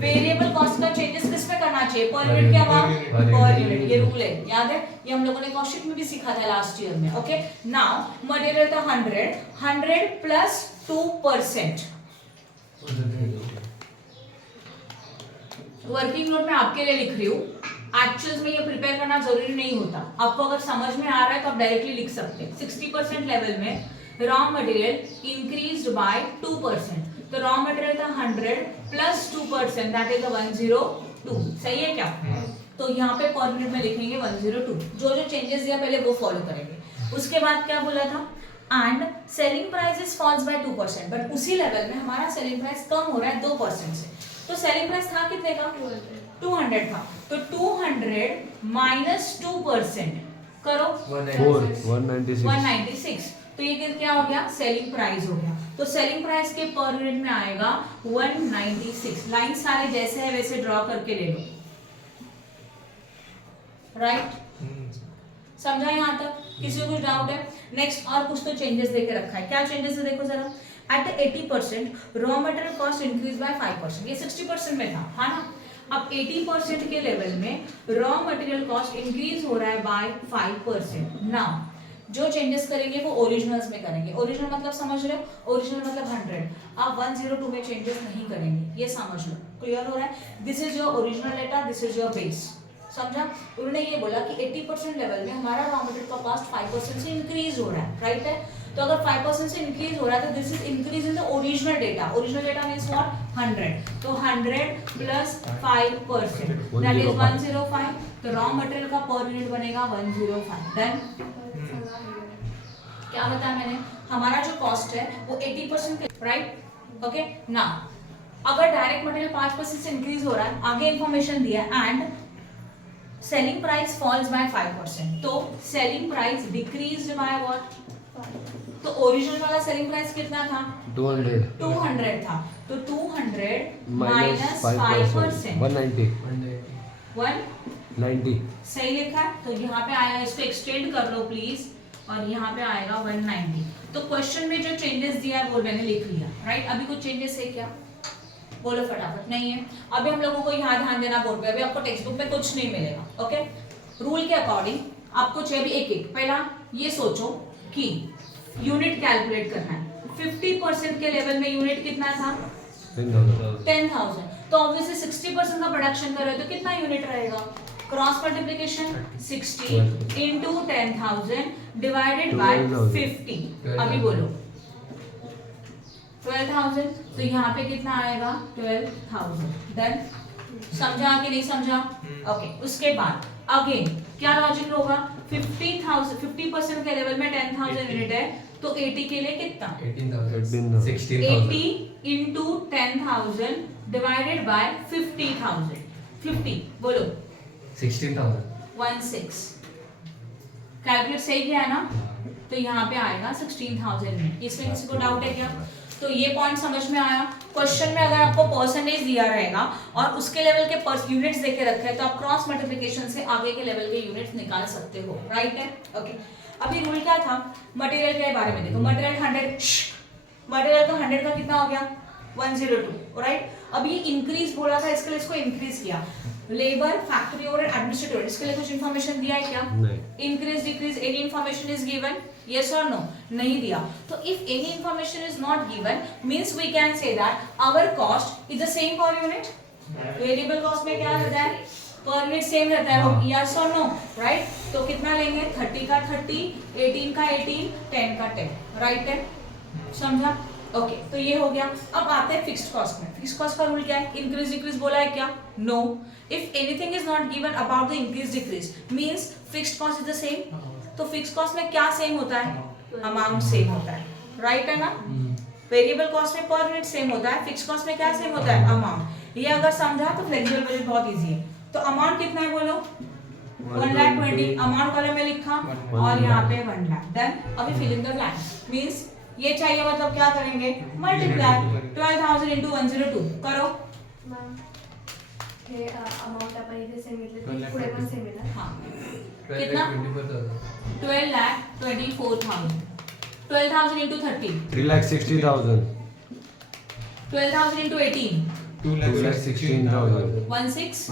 Variable cost का चेंजेस किस में करना चाहिए, पर यूनिट के अमाउंट, पर यूनिट, ये रूल है, याद है, ये हम लोगों ने कॉस्ट में भी सीखा था लास्ट ईयर में। ओके, नाउ मटेरियल था 100 प्लस 2%। वर्किंग नोट में आपके लिए लिख रही हूँ, एक्चुअल्स में ये प्रिपेयर करना जरूरी नहीं होता, आपको अगर समझ में आ रहा है तो आप डायरेक्टली लिख सकते हैं। 60% लेवल में रॉ मटेरियल इंक्रीज्ड बाय 2%, तो रॉ मटेरियल था 100 प्लस 2%, दैट इज 102, सही है क्या। तो यहाँ पे पर यूनिट में लिखेंगे 102, जो जो चेंजेस दिया पहले वो फॉलो करेंगे। उसके बाद क्या बोला था, and selling price falls by 2%, but उसी लेवल में हमारा सेलिंग प्राइस कम हो रहा है 2% से। तो सेलिंग प्राइस था कितने का, 200 था, तो 200 माइनस 2% करो 196, तो ये क्या हो गया, सेलिंग प्राइस हो गया। तो सेलिंग प्राइस के पर यूनिट में आएगा 196। लाइन सारे जैसे है वैसे ड्रॉ करके ले लो, राइट। समझा यहाँ तक? किसी को कुछ डाउट है? नेक्स्ट और कुछ तो चेंजेस देके रखा है, क्या चेंजेस है देखो जरा। At 80% raw material cost increase by 5%, ये 60% में था, हाँ ना। अब 80% के लेवल में रॉ मटेरियल कॉस्ट इंक्रीज हो रहा है बाय 5%। नाउ जो चेंजेस करेंगे वो ओरिजिनल्स में करेंगे। ओरिजिनल मतलब समझ रहे हो? ओरिजिनल मतलब 100। आप 102 में चेंजेस नहीं करेंगे, ये समझ लो। क्लियर हो रहा है? This is your original data, this is your base. समझा? उन्होंने ये बोला कि 80% लेवल में हमारा रॉ मटेरियल का कॉस्ट 5% से इंक्रीज हो रहा है, राइट है? तो अगर 5% से इंक्रीज हो रहा है तो this is increase in the original data. Original data means what? 100। तो 100 प्लस 5% दैट इज 105। तो रॉ मटेरियल का पर यूनिट बनेगा 105। डन? क्या बताया मैंने? हमारा जो कॉस्ट है वो 80% राइट? ओके। नाउ अगर डायरेक्ट मटेरियल 5% से इंक्रीज हो रहा है, आगे इंफॉर्मेशन दिया and selling price falls by 5%, तो selling price decreased by what? तो ओरिजिनल वाला सेलिंग प्राइस कितना था? 200 था। तो 200 माइनस 5% 190 सही लिखा है। तो यहाँ पे आया, इसको एक्सटेंड कर लो प्लीज, और यहाँ पे आएगा 190। तो क्वेश्चन में जो चेंजेस दिया है वो मैंने लिख लिया, राइट? अभी कुछ चेंजेस है क्या? बोलो फटाफट। नहीं है। अभी हम लोगों को यहाँ ध्यान देना बोर्ड पे, अभी आपको टेक्स्ट बुक में कुछ नहीं मिलेगा, ओके? रूल के अकॉर्डिंग आपको चाहिए अभी एक पहला ये सोचो कि यूनिट कैलकुलेट करना है। 50% के लेवल में यूनिट कितना था? 10,000। तो ऑब्वियसली 60% का प्रोडक्शन कर रहे हो तो कितना यूनिट रहेगा? Cross multiplication 60 into 10,000 divided by 50। अभी बोलो 12,000। तो यहाँ पे कितना आएगा? 12,000। डन? समझा कि नहीं समझा? ओके। उसके बाद अगेन क्या लॉजिक होगा? 50% के लेवल में 10,000 यूनिट है, तो 80 के लिए कितना? 18,000 80 इंटू 10,000 डिवाइडेड बाय 50,000। 50 बोलो 16,000 कैलकुलेट सही किया है ना? तो यहाँ पे आएगा 16,000 यूनिट। इसमें किसी को डाउट है क्या? तो ये पॉइंट समझ में आया? क्वेश्चन में अगर आपको परसेंटेज दिया रहेगा और उसके लेवल के यूनिट्स देके रखे हैं तो आप क्रॉस मल्टीप्लिकेशन से आगे के लेवल के यूनिट्स निकाल सकते हो, राइट है? ओके। अभी रूल क्या था? मटेरियल के बारे में देखो। मटेरियल 100, मटेरियल का 100 का कितना हो गया? 102, राइट? अब ये इंक्रीज बोला था, इसके लिए इसको इंक्रीज किया। लेबर, फैक्ट्री और एडमिनिस्ट्रेटिव, इसके लिए कुछ इंफॉर्मेशन दिया है क्या? नहीं। Increase decrease any information is given? Yes और नो? नहीं दिया। तो if any information is not given means we can say that our cost is the same per unit. Variable cost में क्या रहता है? पर यूनिट सेम रहता है, यस और नो? राइट? तो कितना लेंगे? 30 का 30, 18 का 18, 10 का 10, राइट है? समझा? ओके। तो ये हो गया। अब आते हैं फिक्स्ड कॉस्ट में। फिक्स्ड कॉस्ट का रूल क्या है? इंक्रीज डिक्रीज बोला है क्या? No. If anything is not given about the increase decrease means fixed cost is the same. तो फिक्स्ड कॉस्ट में क्या सेम होता है? अमाउंट सेम होता है, राइट है ना? वेरिएबल कॉस्ट में पर यूनिट सेम होता है, फिक्स्ड कॉस्ट में क्या सेम होता है? अमाउंट। ये अगर समझा तो फ्लेक्सिबल बजट बहुत इजी है। तो अमाउंट कितना है बोलो? 1,20,000 अमाउंट कॉलम में लिखा और यहाँ पे 1 लाख। डन? अभी fill in the blanks. Means ये चाहिए मतलब क्या करेंगे? मल्टीप्लाई 12,000 into 102 करो। हे अमाउंट आपण इथे सेम घेतले, पुढे पण सेम आहे ना? हाँ कितना? 12,24,000। 12,000 into 30, 3,60,000 12,000 into 18, 2,16,000 16,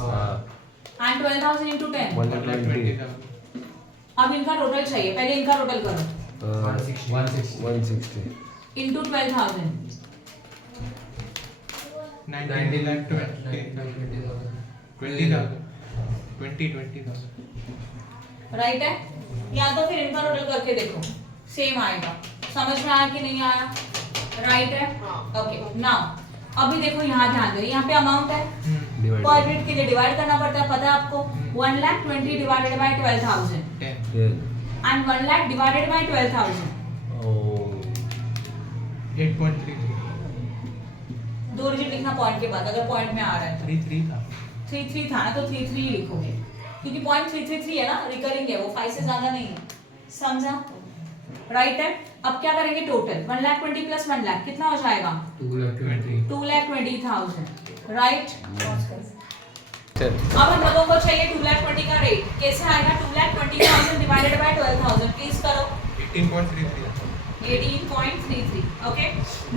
and 12,000 into 10। 120 अब इनका टोटल चाहिए, पहले इनका टोटल करो। 160 into 12,000 20,000 राइट है? या तो फिर इनका टोटल करके देखो, सेम आएगा। समझ में आया कि नहीं आया? राइट है? ओके। नाउ अभी देखो यहाँ ध्यान दो, यहाँ पे अमाउंट है, पर यूनिट के लिए डिवाइड करना पड़ता है, पता है आपको? 1,20,000 divided by 12,000 and 1 lakh divided by 12,000। 8.33 दो डिजिट लिखना पॉइंट के बाद, अगर पॉइंट में आ रहा है तो। 33 था। 33 था ना, तो 33 ही लिखोगे क्योंकि पॉइंट 333 है ना, रिकरिंग है वो, 5 से ज्यादा नहीं है। समझा? राइट है? अब क्या करेंगे? टोटल 1,20,000 प्लस 1 लाख कितना हो जाएगा? 2,20,000 2,20,000, राइट? चल अब हम लोगों को चाहिए 2,20,000 का रेट। कैसे आएगा? 2,20,000 डिवाइडेड बाय 12,000। प्लीज करो। 18.33 18.33। ओके,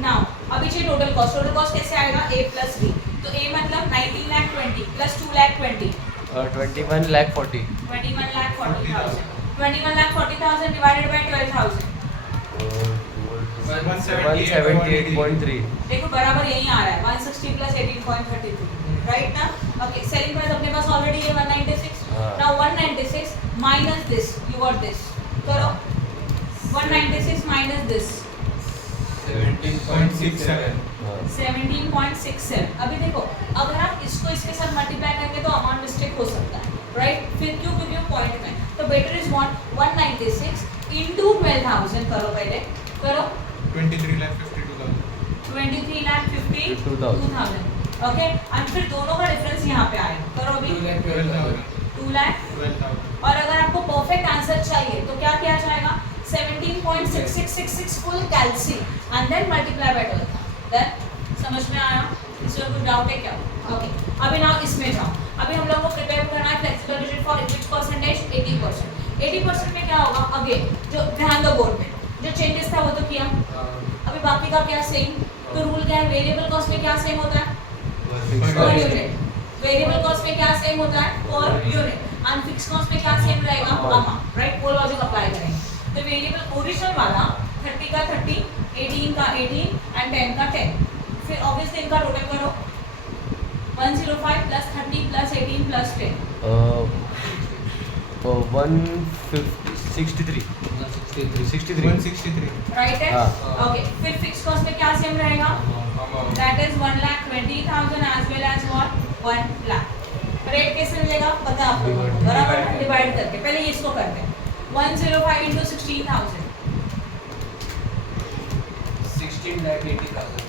नाउ अभी चाहिए टोटल कॉस्ट। टोटल कॉस्ट कैसे आएगा? a plus b। तो a मतलब 19,20,000 प्लस 2,20,000 21,40,000 21,40,000 21,40,000 डिवाइडेड बाय 12,000। 178.3 देखो बराबर यही आ रहा है 160 प्लस 18.33, राइट ना? ओके, सेलिंग प्राइस अपने पास ऑलरेडी है 196। Now 196 minus this, you got this. करो 196 माइनस दिस 17.67 17.67। अभी देखो अगर आप इसको इसके साथ मल्टीप्लाई करेंगे तो अमाउंट मिस्टेक हो सकता है, राइट? फिर क्यों? क्योंकि वो पॉइंट में। तो बेटर इज व्हाट 196 इनटू 12,000 करो, पहले करो 23,52,000 23,52,000। ओके, और फिर दोनों का डिफरेंस यहाँ पे आएगा। करो अभी 2 लाख। और अगर आपको परफेक्ट आंसर चाहिए तो क्या किया जाएगा? 17.6666 फुल कैलसी and then multiply by 12। Then समझ में आया? इसमें कोई डाउट है क्या? ओके, अभी ना इसमें जाओ। अभी हम लोगों को प्रिपेयर करना है flexible budget for which percentage? 80%। 80% में क्या होगा? अगेन जो ध्यान दो बोर्ड में जो चेंजेस था वो तो किया। अभी बाकी का क्या सेम? तो रूल क्या है? वेरिएबल कॉस्ट में क्या सेम होता है? Per unit. वेरिएबल कॉस्ट में क्या सेम होता है? Per unit. And fix cost में क्या सेम रहेगा? Amount, right? वो लॉजिक अप्लाई करेंगे। तो वेरिएबल ओरिजिनल वाला 30 का 30, 18 का 18 एंड 10 का 10। फिर ऑब्वियसली इनका टोटल करो 105 प्लस 30 प्लस 18 प्लस 10 163 राइट है? हाँ। ओके, फिर फिक्स कॉस्ट में क्या सेम रहेगा? That is 1,20,000 as well as what 1 lakh. Rate कैसे मिलेगा पता है आपको? बराबर है, डिवाइड करके। पहले ये इसको करते हैं 105 into 16,000 16,80,000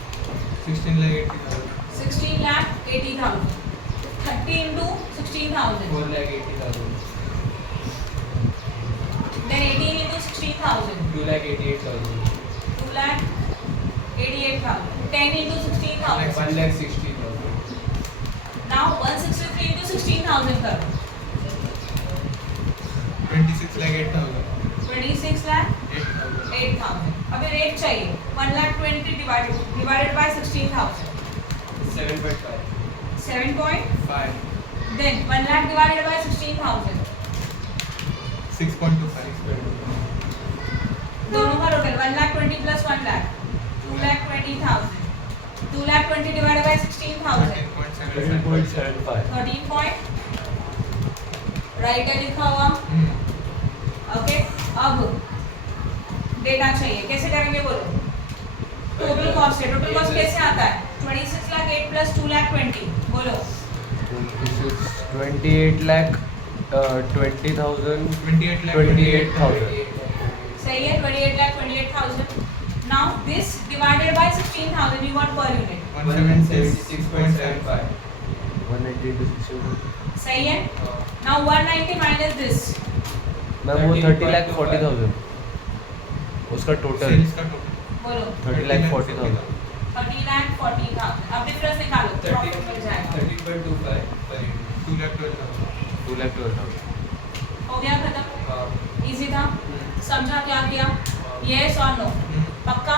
16,80,000 30 into 16,000 then 18 into 16,000 2,88,000 2,88,000 10 into 16,000 1,60,000 now 163 into 16,000 करो 26,08,000 26,08,000। अभी रेट चाहिए 1,20,000 divided by 16,000 7.5 7. Then 1 lakh divided by 16,000 6.25 दोनों का total 1,20,000 plus 1 lakh 2,20,000 2,20,000 divided by 16,000 13.75 13 point right है लिखा हुआ। ओके, अब डेटा चाहिए, कैसे करेंगे बोलो? टोटल कॉस्ट है। टोटल कॉस्ट कैसे आता है? 26,08,000 plus 2,20,000 बोलो 28,20,000 28,00,000 सही है 28,28,000। Now this divided bye 16,000 you got per unit 176.75 180 into 16 सही है। नाउ 190 माइनस दिस मैम वो 30,40,000 उसका टोटल सेल्स का टोटल बोलो 30,40,000 30,40,000। अब डिफरेंस निकालो प्रॉफिट मिल जाएगा। 13.25 2,12,000 2,12,000 हो गया खत्म? इजी था? समझा क्या किया? यस और नो? पक्का?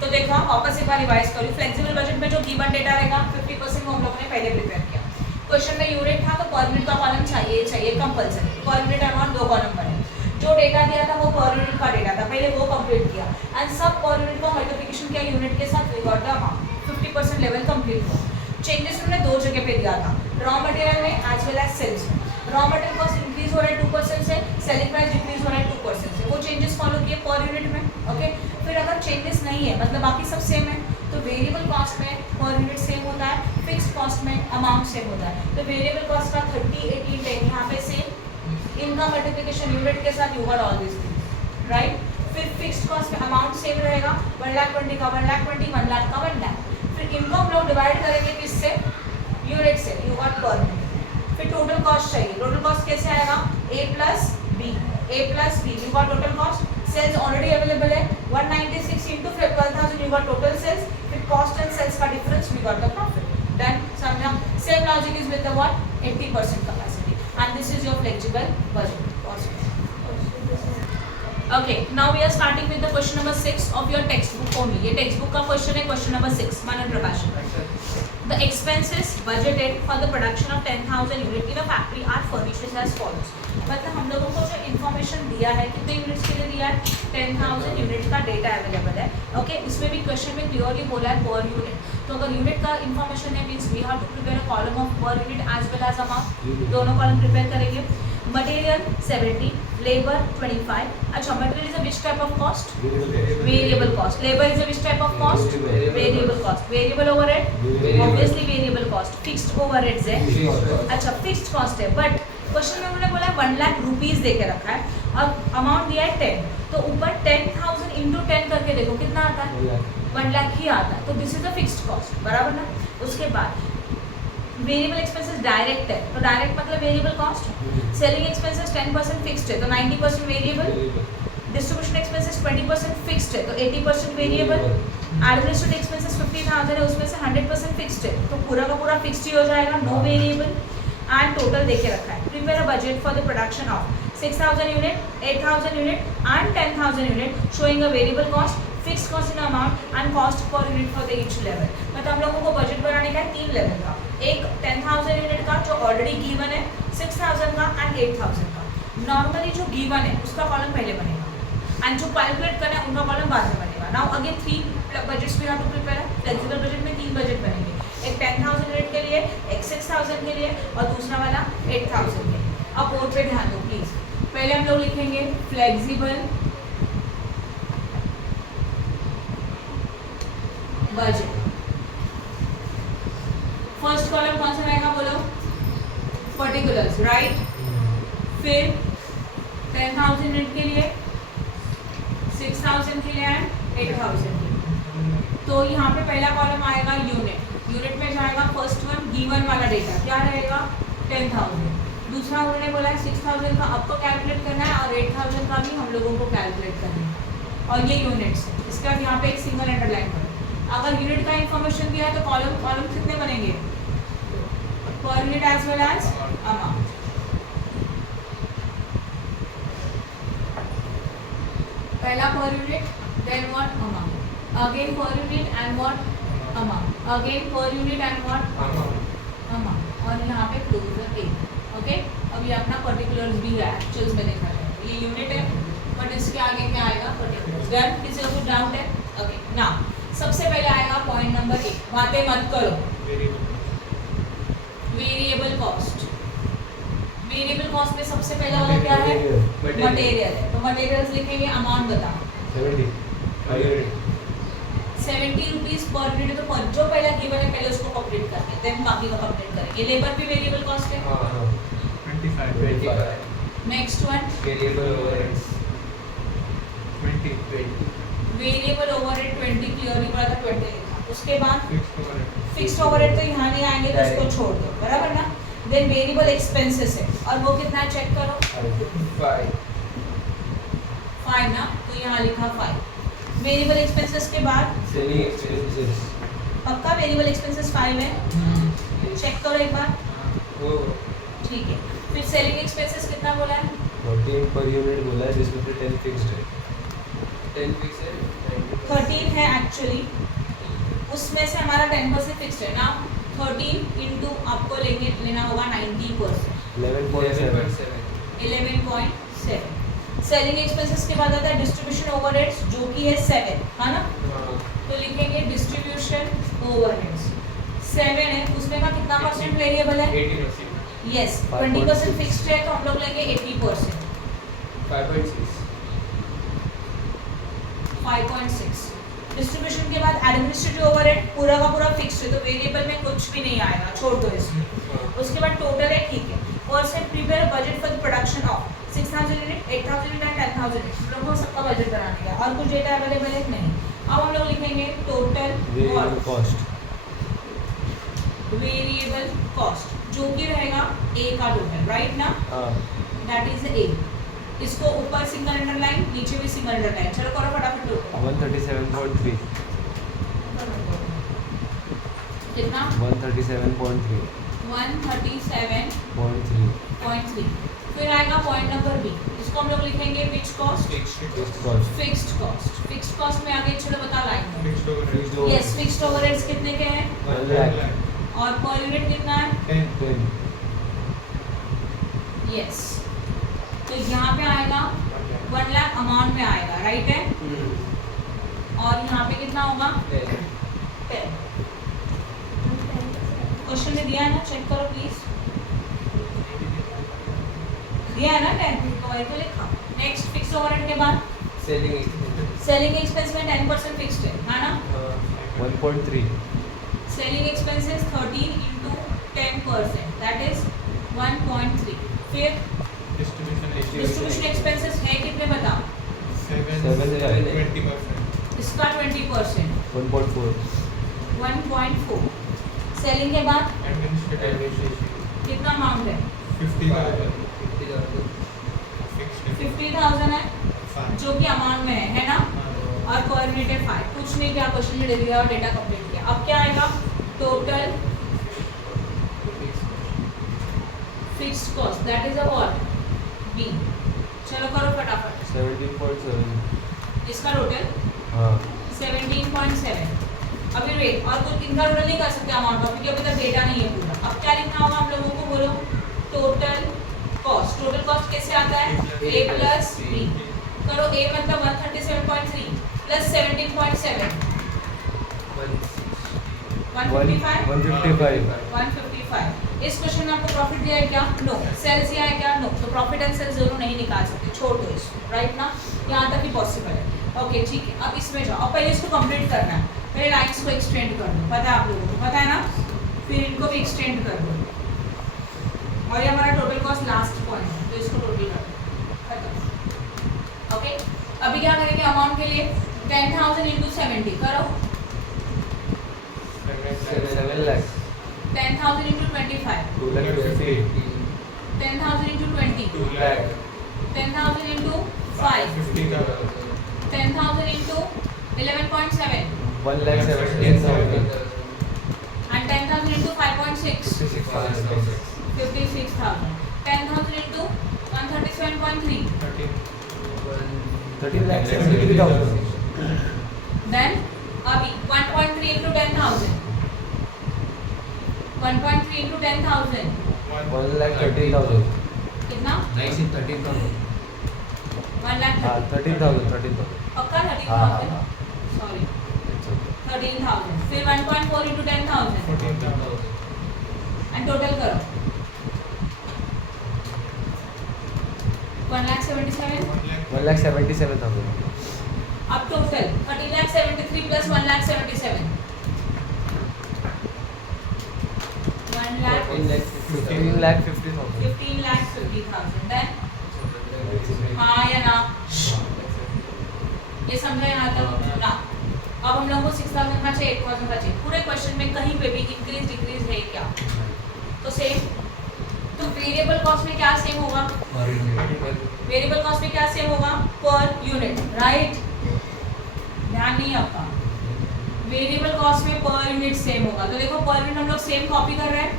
तो देखो वापस एक बार रिवाइज करो। फ्लेक्सिबल बजट में जो गिवन डेटा रहेगा 50% वो हम लोगों ने पहले प्रिपेयर किया। क्वेश्चन में यूनिट था तो पर यूनिट का कॉलम चाहिए compulsory. Per unit amount 2 column बने। जो डेटा दिया था वो पर यूनिट का डेटा था, पहले वो कंप्लीट किया एंड सब पर यूनिट का मल्टीप्लिकेशन किया यूनिट के साथ, we got the amount 50% level complete हुआ। चेंजेस उन्होंने 2 जगह पे दिया था, रॉ मटेरियल में एज वेल एज सेल्स में। रॉ मटेरियल कॉस्ट इंक्रीज हो रहा है 2% से, सेलिंग प्राइस डिक्रीज हो रहा है 2% से। वो चेंजेस फॉलो किए पर यूनिट में। ओके, फिर अगर चेंजेस नहीं है मतलब बाकी सब सेम है तो वेरिएबल कॉस्ट में पर यूनिट सेम होता है, फिक्स्ड कॉस्ट में अमाउंट सेम होता है। तो वेरिएबल कॉस्ट का 30, 18, 10 यहाँ पे सेम, इनका मल्टीप्लिकेशन यूनिट के साथ you got all this things, right? फिर फिक्स्ड कॉस्ट में अमाउंट सेम रहेगा 1,20,000 का 1,20,000 1 लाख का 1 लाख। फिर इनको हम लोग डिवाइड करेंगे किससे? यूनिट से, यू गॉट पर यूनिट। फिर टोटल कॉस्ट चाहिए। टोटल कॉस्ट कैसे आएगा? A plus B you got total cost. Sales already available है 196 into 12,000 you got total sales. फिर कॉस्ट एंड सेल्स का difference we got the profit. Done? समझा? Same logic is with the what 80% capacity, and this is your flexible budget. Okay, now we are starting with the question number 6 of your textbook only. ये textbook का question है, question number 6. Manan Prabhashan. The expenses budgeted for the production of 10,000 unit in a factory are furnished as follows. मतलब हम लोगों को जो information दिया है, कितने units के लिए दिया है? 10,000 unit का data available है. Okay, इसमें भी question में clearly बोला है per unit. तो अगर unit का information है means we have to prepare a column of per unit as well as amount. दोनों column prepare करेंगे. Material 70, labor 25. अच्छा, material is a which type of cost? Variable cost. Labor is a which type of cost? Variable cost. Variable overhead? Obviously variable cost. Fixed overheads है. अच्छा, fixed cost है. But क्वेश्चन में उन्होंने बोला 1 लाख रुपीस दे के रखा है और अमाउंट दिया है 10. तो ऊपर 10,000 इंटू 10 करके देखो कितना आता है, 1 लाख ही आता है. तो this is a fixed cost, बराबर ना. उसके बाद वेरिएबल एक्सपेंसेस डायरेक्ट है, तो डायरेक्ट मतलब variable cost. Selling expenses 10% fixed है, तो 90% वेरिएबल. डिस्ट्रीब्यूशन एक्सपेंसेस 20% फिक्स्ड है, तो 80% वेरिएबल. एडमिनिस्ट्रेटिव एक्सपेंसेस 50,000 है, उसमें से 100% फिक्स्ड है, तो पूरा का पूरा फिक्स्ड ही हो जाएगा, नो वेरिएबल. एंड टोटल देके रखा है. Prepare a budget for the production of 6,000 unit, 8,000 unit and 10,000 unit showing a variable cost, fixed cost in amount and cost per unit for the each level. मतलब हम लोगों को बजट बनाने का है 3 लेवल का. एक 10,000 यूनिट का जो ऑलरेडी गिवन है, 6,000 का एंड 8,000 का. नॉर्मली जो गिवन है उसका कॉलम पहले बनेगा एंड जो कैलकुलेट करना है उनका कॉलम बाद में बनेगा. Now again 3 budgets we have to prepare. Flexible budget में 3 बजट बनेंगे, एक 10,000 यूनिट के लिए, एक 6,000 के लिए और दूसरा वाला 8,000 के लिए. अब बोर्ड पे ध्यान दो प्लीज. पहले हम लोग लिखेंगे फ्लेक्सिबल बजट. फर्स्ट कॉलम कौन सा रहेगा बोलो? Particulars, right. फिर 10,000 यूनिट के लिए, 6,000 के लिए एंड 8,000 के लिए. तो यहाँ पे पहला कॉलम आएगा यूनिट. यूनिट में जाएगा फर्स्ट वन गिवन वाला डेटा, क्या रहेगा? 10,000. दूसरा उन्होंने बोला है 6,000 का आपको कैलकुलेट करना है और 8,000 का भी हम लोगों को कैलकुलेट करना है. और ये यूनिट्स है. इसका यहाँ पे एक सिंगल अंडरलाइन करो. अगर यूनिट का इंफॉर्मेशन दिया है तो कॉलम कितने बनेंगे? Per unit as well as amount. पहला per unit, then what? Amount. Again per unit and what? Amount. Again per unit and what? Amount. और यहाँ पे क्लोजर ए. ओके, अब ये अपना पर्टिकुलर्स भी है, एक्चुअल्स में देखा जाए ये यूनिट है बट इसके आगे क्या आएगा? पर्टिकुलर्स. डन? किसी को कुछ डाउट है? ओके, नाउ सबसे पहले आएगा पॉइंट नंबर 1. बातें मत करो. Variable cost. वेरिएबल कॉस्ट में सबसे पहला वाला क्या है? मटेरियल है. तो मटेरियल्स लिखेंगे. अमाउंट बताओ. 70 रुपीज पर यूनिट. तो जो पहला गिवन है पहले उसको कंप्लीट करके देन बाकी का कंप्लीट करेंगे. लेबर भी वेरिएबल कॉस्ट है. 25. Next one variable overheads 20. Variable overhead 20 clearly बोला था, 20 लिखा. उसके बाद फिक्स्ड ओवरहेड. फिक्स्ड ओवरहेड तो यहाँ नहीं आएंगे तो उसको छोड़ दो, बराबर ना. देन वेरिएबल एक्सपेंसेस है और वो कितना है चेक करो. 5 ना, तो यहाँ लिखा 5. वेरिएबल एक्सपेंसेस के बाद सेलिंग एक्सपेंसेस. पक्का वेरिएबल एक्सपेंसेस 5 है. चेक करो एक बार. ठीक है. फिर सेलिंग एक्सपेंसेस कितना बोला है? 14 पर यूनिट बोला है जिसमें से 10 फिक्स्ड है. 10 फिक्स है. 13 है एक्चुअली, उसमें से हमारा 10% फिक्स्ड है ना. 13 इंटू आपको लेना होगा 90%. 11.7. 11.7. सेलिंग एक्सपेंसेस के बाद आता है डिस्ट्रीब्यूशन ओवरहेड्स जो कि है 7, है ना. तो लिखेंगे डिस्ट्रीब्यूशन ओवरहेड्स 7 है. उसमें का कितना परसेंट वेरिएबल है? 80%. यस. 20% फिक्स्ड है तो हम लोग लेंगे 80%. 5.6. 5.6. डिस्ट्रीब्यूशन के बाद एडमिनिस्ट्रेटिव ओवरहेड पूरा का पूरा फिक्स्ड है तो वेरिएबल में कुछ भी नहीं आएगा, छोड़ दो इसमें. उसके बाद टोटल है, ठीक है. और से prepare budget for the production of 6,000 unit, 8,000 unit and 10,000 unit. हम लोगों को सबका बजट बनाने का और कुछ डेटा अवेलेबल है नहीं. अब हम लोग लिखेंगे total variable cost. Variable cost जो कि रहेगा ए का टोटल, राइट ना. हाँ. That is a. इसको ऊपर सिंगल अंडरलाइन, नीचे भी सिंगल अंडरलाइन. चलो करो फटाफट टोटल. 137.3. कितना? 137.3. 137.3। फिर आएगा पॉइंट नंबर बी, इसको हम लोग लिखेंगे which cost, fixed cost. Fixed cost में आगे चलो बता लाइन में। यस, फिक्स्ड ओवरहेड्स कितने के हैं 1 lakh और पर यूनिट कितना है 10 यस। तो यहाँ पे आएगा 1 लाख अमाउंट में आएगा, राइट है। और यहाँ पे कितना होगा 10। क्वेश्चन में दिया है ना, चेक करो प्लीज, दिया है ना 10 तो वही तो लिखा। नेक्स्ट फिक्स ओवरहेड के बाद सेलिंग एक्सपेंस में 10% फिक्स्ड है ना। 1.3 selling expenses 13 into 10%, that is 1.3। फिर डिस्ट्रीब्यूशन एक्सपेंसेस है कितने बताओ, 7 इसका 20% 1.4। सेलिंग के बाद कितना अमाउंट है 50,000 है जो कि अमाउंट में है ना। और पर यूनिट है 5। कुछ नहीं किया, क्वेश्चन में दे दिया और डेटा कंप्लीट किया। अब क्या आएगा total fixed cost, that is a what B. चलो करो फटाफट 17.7 इसका टोटल हाँ 17.7। अभी वेट, और कुछ इनका टोटल नहीं कर सकते अमाउंट का क्योंकि अभी तक डेटा नहीं है पूरा। अब क्या लिखना होगा हम लोगों को, बोलो टोटल कॉस्ट। टोटल कॉस्ट कैसे आता है a प्लस बी। करो a मतलब 137.3 प्लस 17.7 155। इस क्वेश्चन में आपको प्रॉफिट दिया है क्या, नो। सेल्स दिया है क्या, नो। तो प्रॉफिट एंड सेल्स दोनों नहीं निकाल सकते, छोड़ दो इसको, राइट ना। यहाँ तक ही पॉसिबल है। ओके ठीक है, अब इसमें जाओ। अब पहले इसको कंप्लीट करना है, पहले लाइन्स को एक्सटेंड कर दो, पता है आप लोगों को, पता है ना। फिर इनको भी एक्सटेंड कर दो और ये हमारा टोटल कॉस्ट लास्ट पॉइंट है, तो इसको टोटल कर दो, खत्म। ओके, अभी क्या करेंगे अमाउंट के लिए 10,000 into 70 करो 7 lakh 10,000 into 25 2 lakh 50 10,000 into 20 2 lakh 10,000 into 5 10,000 into 11.7 1 lakh 17,000 and 10,000 into 5.6 56,000 56,000 10,000 into 137.3 13 lakh 73,000 then अभी 1.3 into 10,000 1.3 into 10,000 1 lakh 13,000 कितना 1 लाख हाँ 13,000 पक्का हाँ 13,000 सॉरी 13,000 फिर 1.4 into 10,000 एंड टोटल करो 1,77,000 1 lakh 77,000 अब टोटल 13,73,000 प्लस 1,77,000 15 lakh 50,000 15,50,000 देन हाँ या ना, ये समझा यहाँ तक ना। अब हम लोगों को 6,000 का चाहिए 8,000 का चाहिए। पूरे क्वेश्चन में कहीं पे भी इंक्रीज डिक्रीज है क्या, तो सेम। तो वेरिएबल कॉस्ट में क्या सेम होगा, वेरिएबल कॉस्ट में क्या सेम होगा पर यूनिट, राइट। ध्यान नहीं आपका, वेरिएबल कॉस्ट में पर यूनिट सेम होगा। तो देखो पर यूनिट हम लोग सेम कॉपी कर रहे हैं,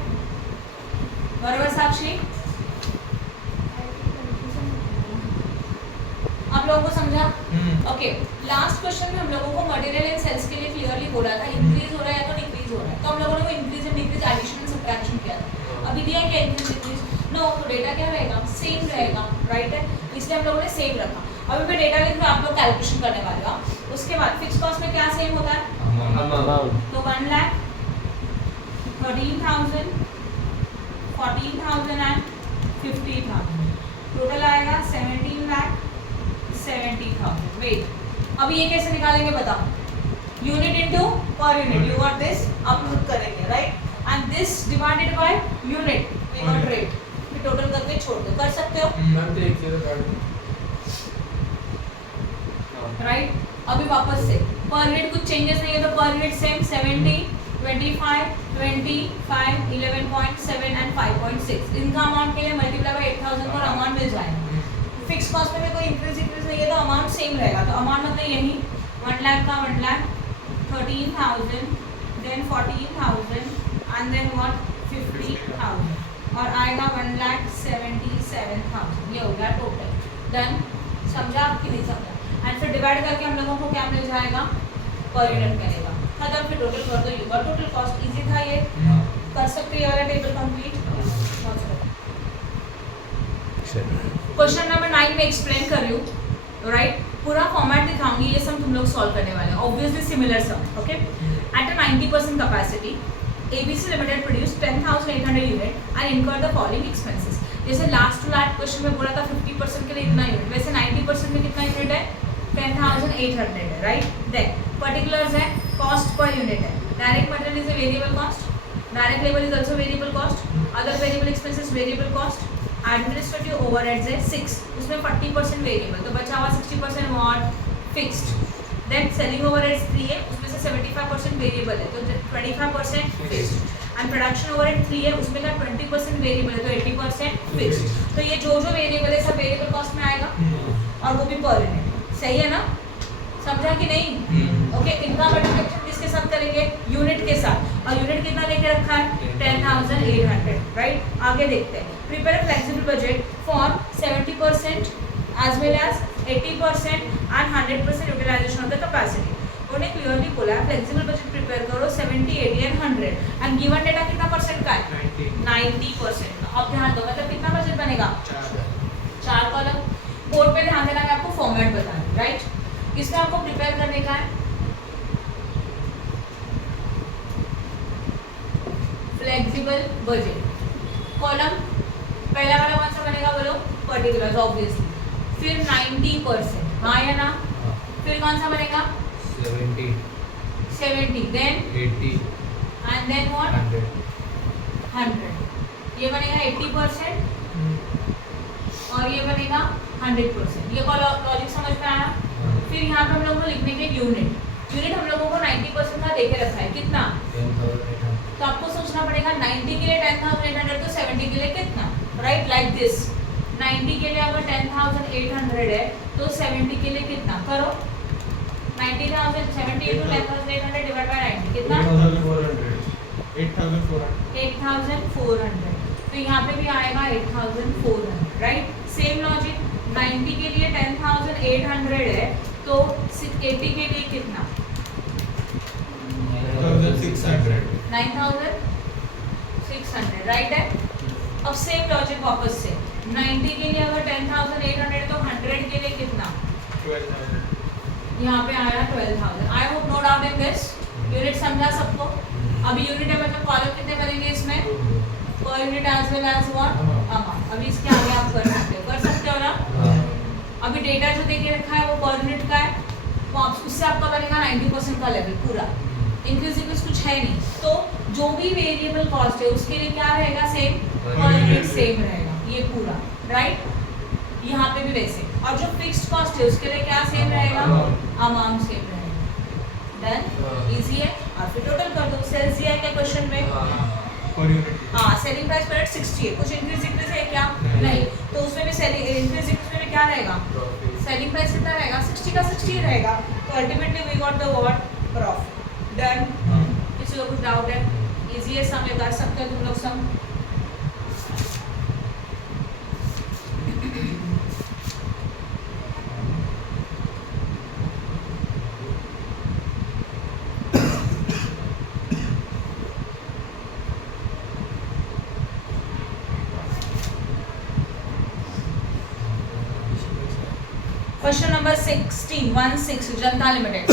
बराबर साक्षी। आप लोगों को समझा, ओके। लास्ट क्वेश्चन में हम लोगों को मटेरियल एंड सेल्स के लिए क्लियरली बोला था इंक्रीज हो रहा है या तो डिक्रीज हो रहा है, तो हम लोगों ने वो increase and decrease addition and subtraction किया था। अभी दिया क्या इंक्रीज डिक्रीज, नो। तो डेटा क्या रहेगा, सेम रहेगा, राइट है। इसलिए हम लोगों ने सेम रखा। अभी मैं डेटा लिख रहा हूं, आप लोग कैलकुलेशन करने वाले हो। उसके बाद फिक्स कॉस्ट में क्या सेम होता है, तो 1,13,000 14,000 एंड 50,000 टोटल आएगा 17,70,000। वेट, अब ये कैसे निकालेंगे बताओ, unit into per unit, you got this. अब खुद करेंगे, right. And this divided by unit, we got rate. फिर टोटल करके छोड़ दो, कर सकते हो, राइट। अभी वापस से पर यूनिट कुछ चेंजेस नहीं है, तो पर यूनिट सेम 70 25 25 11.7 एंड 5.6। इनका अमाउंट के लिए मल्टीप्लाई बाय 8,000 पर अमाउंट मिल जाएगा। फिक्स कॉस्ट में कोई इंक्रीज इंक्रीज नहीं है, तो अमाउंट सेम रहेगा। तो अमाउंट मतलब यही 1 लाख का 1,13,000 देन 14,000 एंड देन व्हाट 50,000 और आएगा 1,77,000। ये हो गया टोटल। डन, समझा आपकी नहीं समझा? एंड फिर डिवाइड करके हम लोगों को क्या मिल जाएगा, पर यूनिट मिलेगा। खत्म, फिर टोटल कर दो। You got total cost. Easy था ये, कर सकते हो ये वाला टेबल कंप्लीट। क्वेश्चन नंबर 9 में एक्सप्लेन कर रही हूँ, राइट? पूरा फॉर्मेट दिखाऊंगी, ये सब तुम लोग सॉल्व करने वाले हैं। Obviously similar sum, okay? At a 90% capacity ABC Limited produced 10,800 unit and incurred the following expenses। जैसे लास्ट टू लास्ट क्वेश्चन में बोला था 50% के लिए इतना यूनिट, वैसे 90% में कितना यूनिट है? 10,800 है, राइट? देन पर्टिकुलर्स है, कॉस्ट पर यूनिट है। Direct material is a variable cost, direct labour is also variable cost, other variable expenses variable cost, administrative overheads है 6, उसमें 40% वेरिएबल, तो बचा हुआ 60% what? Fixed. Then selling overheads 3 है, उसमें से 75% वेरिएबल है, तो 25% फिक्स्ड। एंड प्रोडक्शन ओवरहेड 3 है, उसमें का 20% वेरिएबल है, तो 80% फिक्स्ड। तो ये जो जो वेरिएबल है सब वेरिएबल कॉस्ट में आएगा, और वो भी पर यूनिट। सही है ना? समझा कि नहीं? ओके, इनका मल्टीप्लिकेशन किसके साथ करेंगे? यूनिट के साथ। और यूनिट कितना लेके रखा है? 10,800, राइट? आगे देखते हैं। Prepare flexible budget for 70% as well as 80% and 100% utilisation of the capacity. उन्होंने क्लियरली बोला है फ्लेक्सिबल बजट प्रिपेयर करो 70, 80 एंड 100 एंड गिवन डेटा कितना परसेंट का है? 90% का। अब ध्यान दो, मतलब कितना बजट बनेगा? 4 कॉलम। बोर्ड पे ध्यान देना, मैं आपको फॉर्मेट बता रही हूँ, राइट? इसमें आपको प्रिपेयर करने का है फ्लेक्सिबल बजट। कॉलम पहला वाला कौन सा बनेगा बोलो? Particulars, obviously. फिर 90%, हाँ या ना? फिर कौन सा बनेगा? 70, देन 80 एंड देन व्हाट? 100। ये बनेगा 80% और ये बनेगा 100%। ये लॉजिक समझ में आया? फिर यहाँ पे हम लोगों को लिखने के यूनिट हम लोगों को 90% का देके रखा है, कितना? 10,800। तो आपको सोचना पड़ेगा 90 के लिए 10,800, तो 70 के लिए कितना, राइट? लाइक दिस 90 के लिए अगर 10,800 है तो 70 के लिए कितना? करो 90,000 70 into 10,800 डिवाइड बाय 90 कितना? 8,400। तो यहाँ पे भी आएगा 8,400, राइट? सेम लॉजिक 90 के लिए 10,800 है तो 80 के लिए कितना? 9,600, राइट है? अब सेम लॉजिक वापस से 90 के लिए अगर 10,800 तो 100 के लिए कितना? 12,000। यहाँ पे आया 12,000। I hope no doubt in this. Unit समझा सबको? अभी यूनिट है मतलब कॉलम कितने बनेंगे इसमें? Per unit as well as what? Amount. अभी इसके आगे आप कर सकते हो ना? अभी डेटा जो देके रखा है वो पर यूनिट का है, वो उससे आपका बनेगा 90% का लेवल पूरा। इंक्रीज कुछ है नहीं, तो जो भी वेरिएबल कॉस्ट है उसके लिए क्या रहेगा? सेम, पर यूनिट सेम रहेगा ये पूरा, राइट? यहाँ पे भी वैसे। और जो फिक्स्ड कॉस्ट है उसके लिए क्या सेम रहेगा? अमाउंट सेम रहेगा। डन, इजी है। और फिर टोटल कर दो। सेल्स दिया है क्या क्वेश्चन में? हाँ, सेलिंग प्राइस पर 60 है, कुछ इंक्रीज है क्या? नहीं। तो उसमें भी सेलिंग इंक्रीज में क्या रहेगा? सेलिंग प्राइस कितना रहेगा? 60 का 60 रहेगा। तो ultimately we got the what? Profit. Done. किसी को कुछ डाउट है? इजी है, सम कर सकते हो तुम लोग सम। Question number 16 Janata limited.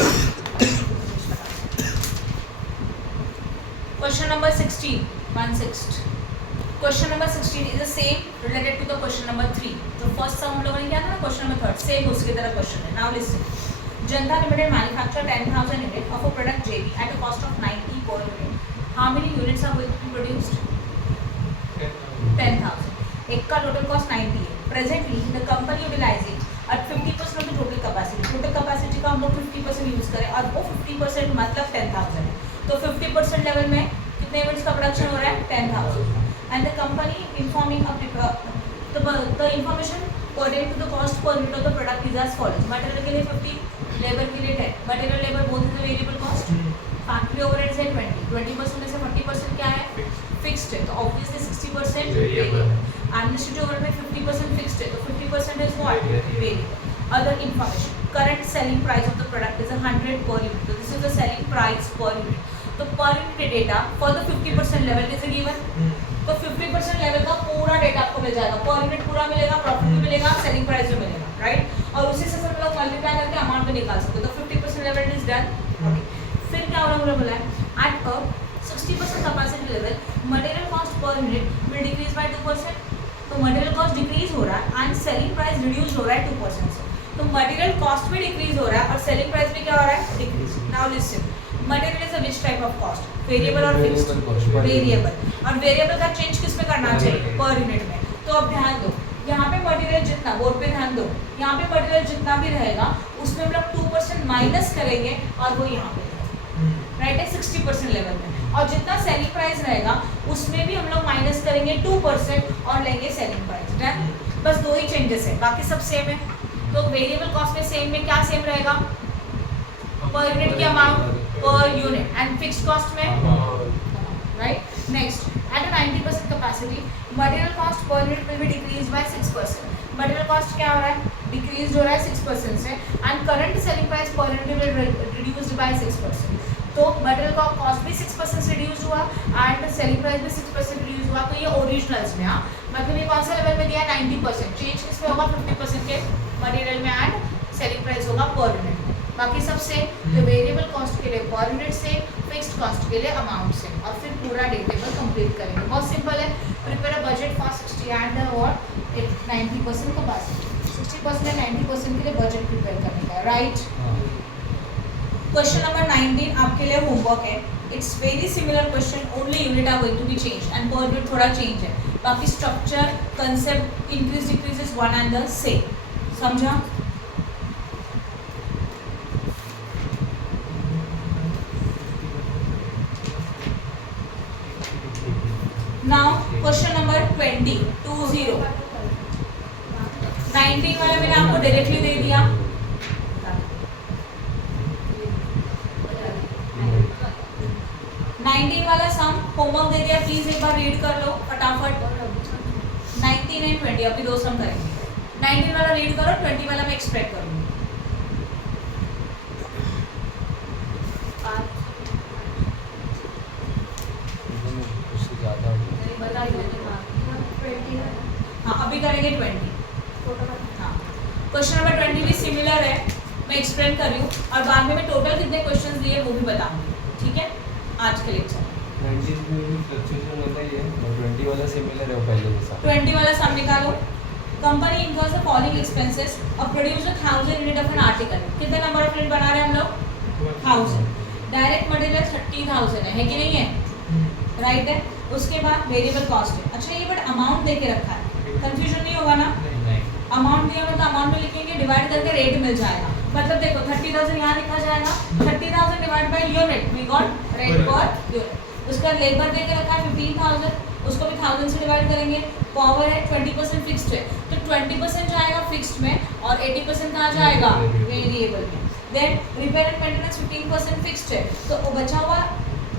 Question number 16 question number 16 is the same related to the question number 3। तो फर्स्ट सम हम लोगों ने किया था ना क्वेश्चन नंबर 3, सेम उसकी तरह क्वेश्चन है। Now listen, Janata limited manufacture 10,000 unit of a product JB at a cost of 90 per unit। How many units are going to be produced? 10,000। एक का टोटल कॉस्ट 90 है। Presently the company utilising at 50% of the total capacity. Total capacity का हम लोग 50% यूज करें और वो 50% मतलब 10,000 है। तो 50% लेवल में कितने यूनिट्स का प्रोडक्शन हो रहा है? 10,000। And the company informing the information according to the cost per unit of the product is as follows। Material के लिए 50, लेबर के लिए 10। Material labour both is variable cost. Factory overheads है 20% में से 40% क्या है? फिक्स फिक्स्ड है तो ऑब्वियसली 60% Variable. एडमिनिस्ट्रेटिव ओवरहेड में 50% फिक्स्ड है तो 50% is what variable. Other information, current selling price of the product is 100 per unit, तो this is the selling price per unit. तो per unit data for the 50% level is given, तो 50% लेवल का पूरा डेटा आपको मिल जाएगा, पर यूनिट पूरा मिलेगा, प्रॉफिट भी मिलेगा, सेलिंग प्राइस भी मिलेगा, राइट। और उसी से सब लोग मल्टीप्लाई करके अमाउंट भी निकाल सकते हो, तो 50% लेवल इज डन। फिर क्या उन्होंने बोला है eight a 60% capacity level material cost per unit will decrease by 2%, तो मटेरियल कॉस्ट डिक्रीज हो रहा है एंड सेलिंग प्राइस रिड्यूस हो रहा है 2% से, तो मटेरियल कॉस्ट भी डिक्रीज हो रहा है और सेलिंग प्राइस भी क्या हो रहा है, decrease. Now listen, material is a which type of cost, variable और फिक्स्ड, वेरिएबल, और वेरिएबल का चेंज किस में करना चाहिए, पर यूनिट में। तो अब ध्यान दो, यहाँ पे मटेरियल जितना, बोर्ड पे ध्यान दो, यहाँ पे मटेरियल जितना भी रहेगा उसमें हम लोग 2% माइनस करेंगे और वो यहाँ पे राइट है 60% लेवल में, और जितना सेलिंग प्राइस रहेगा उसमें भी हम लोग माइनस करेंगे 2% और लेंगे सेलिंग प्राइस, डन। बस दो ही चेंजेस है, बाकी सब सेम है। तो वेरिएबल कॉस्ट में सेम में क्या सेम रहेगा, पर यूनिट की amount per unit, and fixed cost में right. Next, at 90% capacity material cost per unit will be decrease by 6%, material cost क्या हो रहा है, डिक्रीज हो रहा है 6% से, and current selling price per unit will reduced by 6%, तो मटेरियल का कॉस्ट भी 6% से रिड्यूस हुआ एंड सेलिंग प्राइस भी 6% रिड्यूस हुआ। तो ये ओरिजिनल्स में, हाँ मतलब ये कौन सा लेवल में दिया है, 90%, चेंज किस में होगा, 50% के मटेरियल में एंड सेलिंग प्राइस होगा पर यूनिट में, बाकी सब सेम। तो वेरिएबल कॉस्ट के लिए पर यूनिट से, फिक्स्ड कॉस्ट के लिए अमाउंट से, और फिर पूरा डेटेबल कंप्लीट करेंगे, बहुत सिंपल है। Prepare a budget for 60 and what 90% capacity, 60% and 90% के लिए बजट प्रिपेयर करने का, राइट। क्वेश्चन नंबर 19 आपके लिए होमवर्क है, it's very similar question, only unit are going to be change and per unit थोड़ा चेंज है, बाकी structure concept increase decrease is one and the same, समझा। नाउ क्वेश्चन नंबर 20 19 वाला मैंने आपको डायरेक्टली दे दिया, वाला सम होमवर्क दे दिया, प्लीज एक बार रीड कर लो फटाफट। 19 एंड 20 अभी दो सम करेंगे, 19 वाला रीड करो, 20 वाला मैं एक्सपेक्ट करूंगी। हाँ अभी करेंगे 20। हाँ क्वेश्चन नंबर 20 भी सिमिलर है, मैं एक्सप्लेन कर रही हूँ और बाद में मैं टोटल कितने क्वेश्चंस दिए वो भी बताऊंगी, ठीक है। आज के लेक्चर 19 में भी फ्लक्चुएशन होता ही है और 20 वाला सिमिलर है वो पहले जैसा। 20 वाला सम निकालो। Company incurs the following expenses और produce 1000 unit of an article. कितने नंबर ऑफ यूनिट बना रहे हैं हम लोग, 1000। डायरेक्ट मटेरियल 30,000 है कि नहीं है, राइट है। उसके बाद वेरिएबल कॉस्ट है। अच्छा ये बट अमाउंट दे के रखा है, कंफ्यूजन नहीं होगा ना। अमाउंट दिया मतलब अमाउंट में लिखेंगे, डिवाइड करके रेट मिल जाएगा। मतलब देखो 30,000 यहाँ लिखा जाएगा, 30,000 divide by unit, we got rate per unit. उसका लेबर दे के रखा है 15,000, उसको भी 1000 से डिवाइड करेंगे। पावर है 20% फिक्स्ड है, तो 20% जाएगा फिक्स्ड में और 80% कहाँ जाएगा, वेरिएबल में। Then repair and maintenance 15% fixed है, तो वो बचा हुआ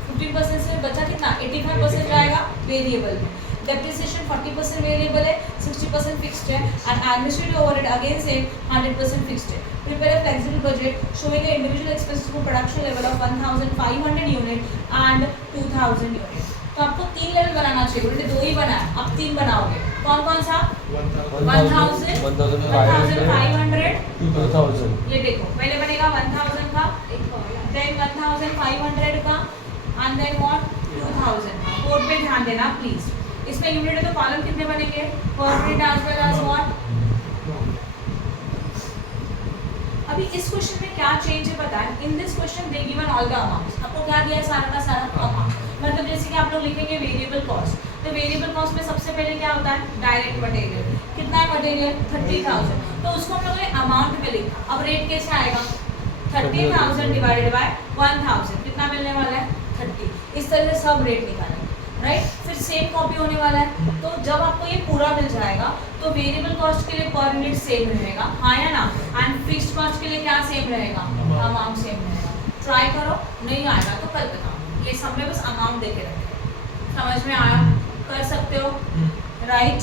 15% से बचा कितना, 85% जाएगा वेरिएबल में। डेप्रिसिएशन 40% वेरिएबल है, 60% फिक्स्ड है। एंड एडमिनिस्ट्रेटिव ओवरहेड अगेन से 100% फिक्स्ड है। Prepare a flexible budget showing individual expenses for production level of 1500 unit and 2000 unit. तो आपको 3 लेवल बनाना चाहिए, उन्होंने 2 ही बनाया, अब 3 बनाओगे। कौन कौन सा, 1000, 1500, 2000। ये देखो पहले बनेगा 1000 का, देन 1500 का एंड देन व्हाट 2000। कोड पे ध्यान देना प्लीज। इसमें यूनिट है तो कॉलम कितने बनेंगे, per unit as well as what. अभी इस क्वेश्चन में क्या चेंज है पता है, in this question they given all the amounts. आपको क्या दिया है, सारा का सारा अमाउंट। मतलब जैसे कि आप लोग लिखेंगे वेरिएबल कॉस्ट, तो वेरिएबल कॉस्ट में सबसे पहले क्या होता है, डायरेक्ट मटेरियल। कितना है मटेरियल, 30,000, तो उसको हम लोगों ने अमाउंट में लिखा। अब रेट कैसे आएगा, 30,000 डिवाइडेड बाय 1000, कितना मिलने वाला है, 30। इस तरह से सब रेट निकालेंगे, राइट। फिर सेम कॉपी होने वाला है, तो जब आपको ये पूरा मिल जाएगा तो वेरिएबल कॉस्ट के लिए पर यूनिट सेम रहेगा, हाँ या ना। एंड फिक्स्ड कॉस्ट के लिए क्या सेम रहेगा, अमाउंट सेम रहेगा। ट्राई करो, नहीं आएगा तो कल बताओ। ये सब में बस अमाउंट दे के रखें, समझ में आया। कर सकते हो, राइट?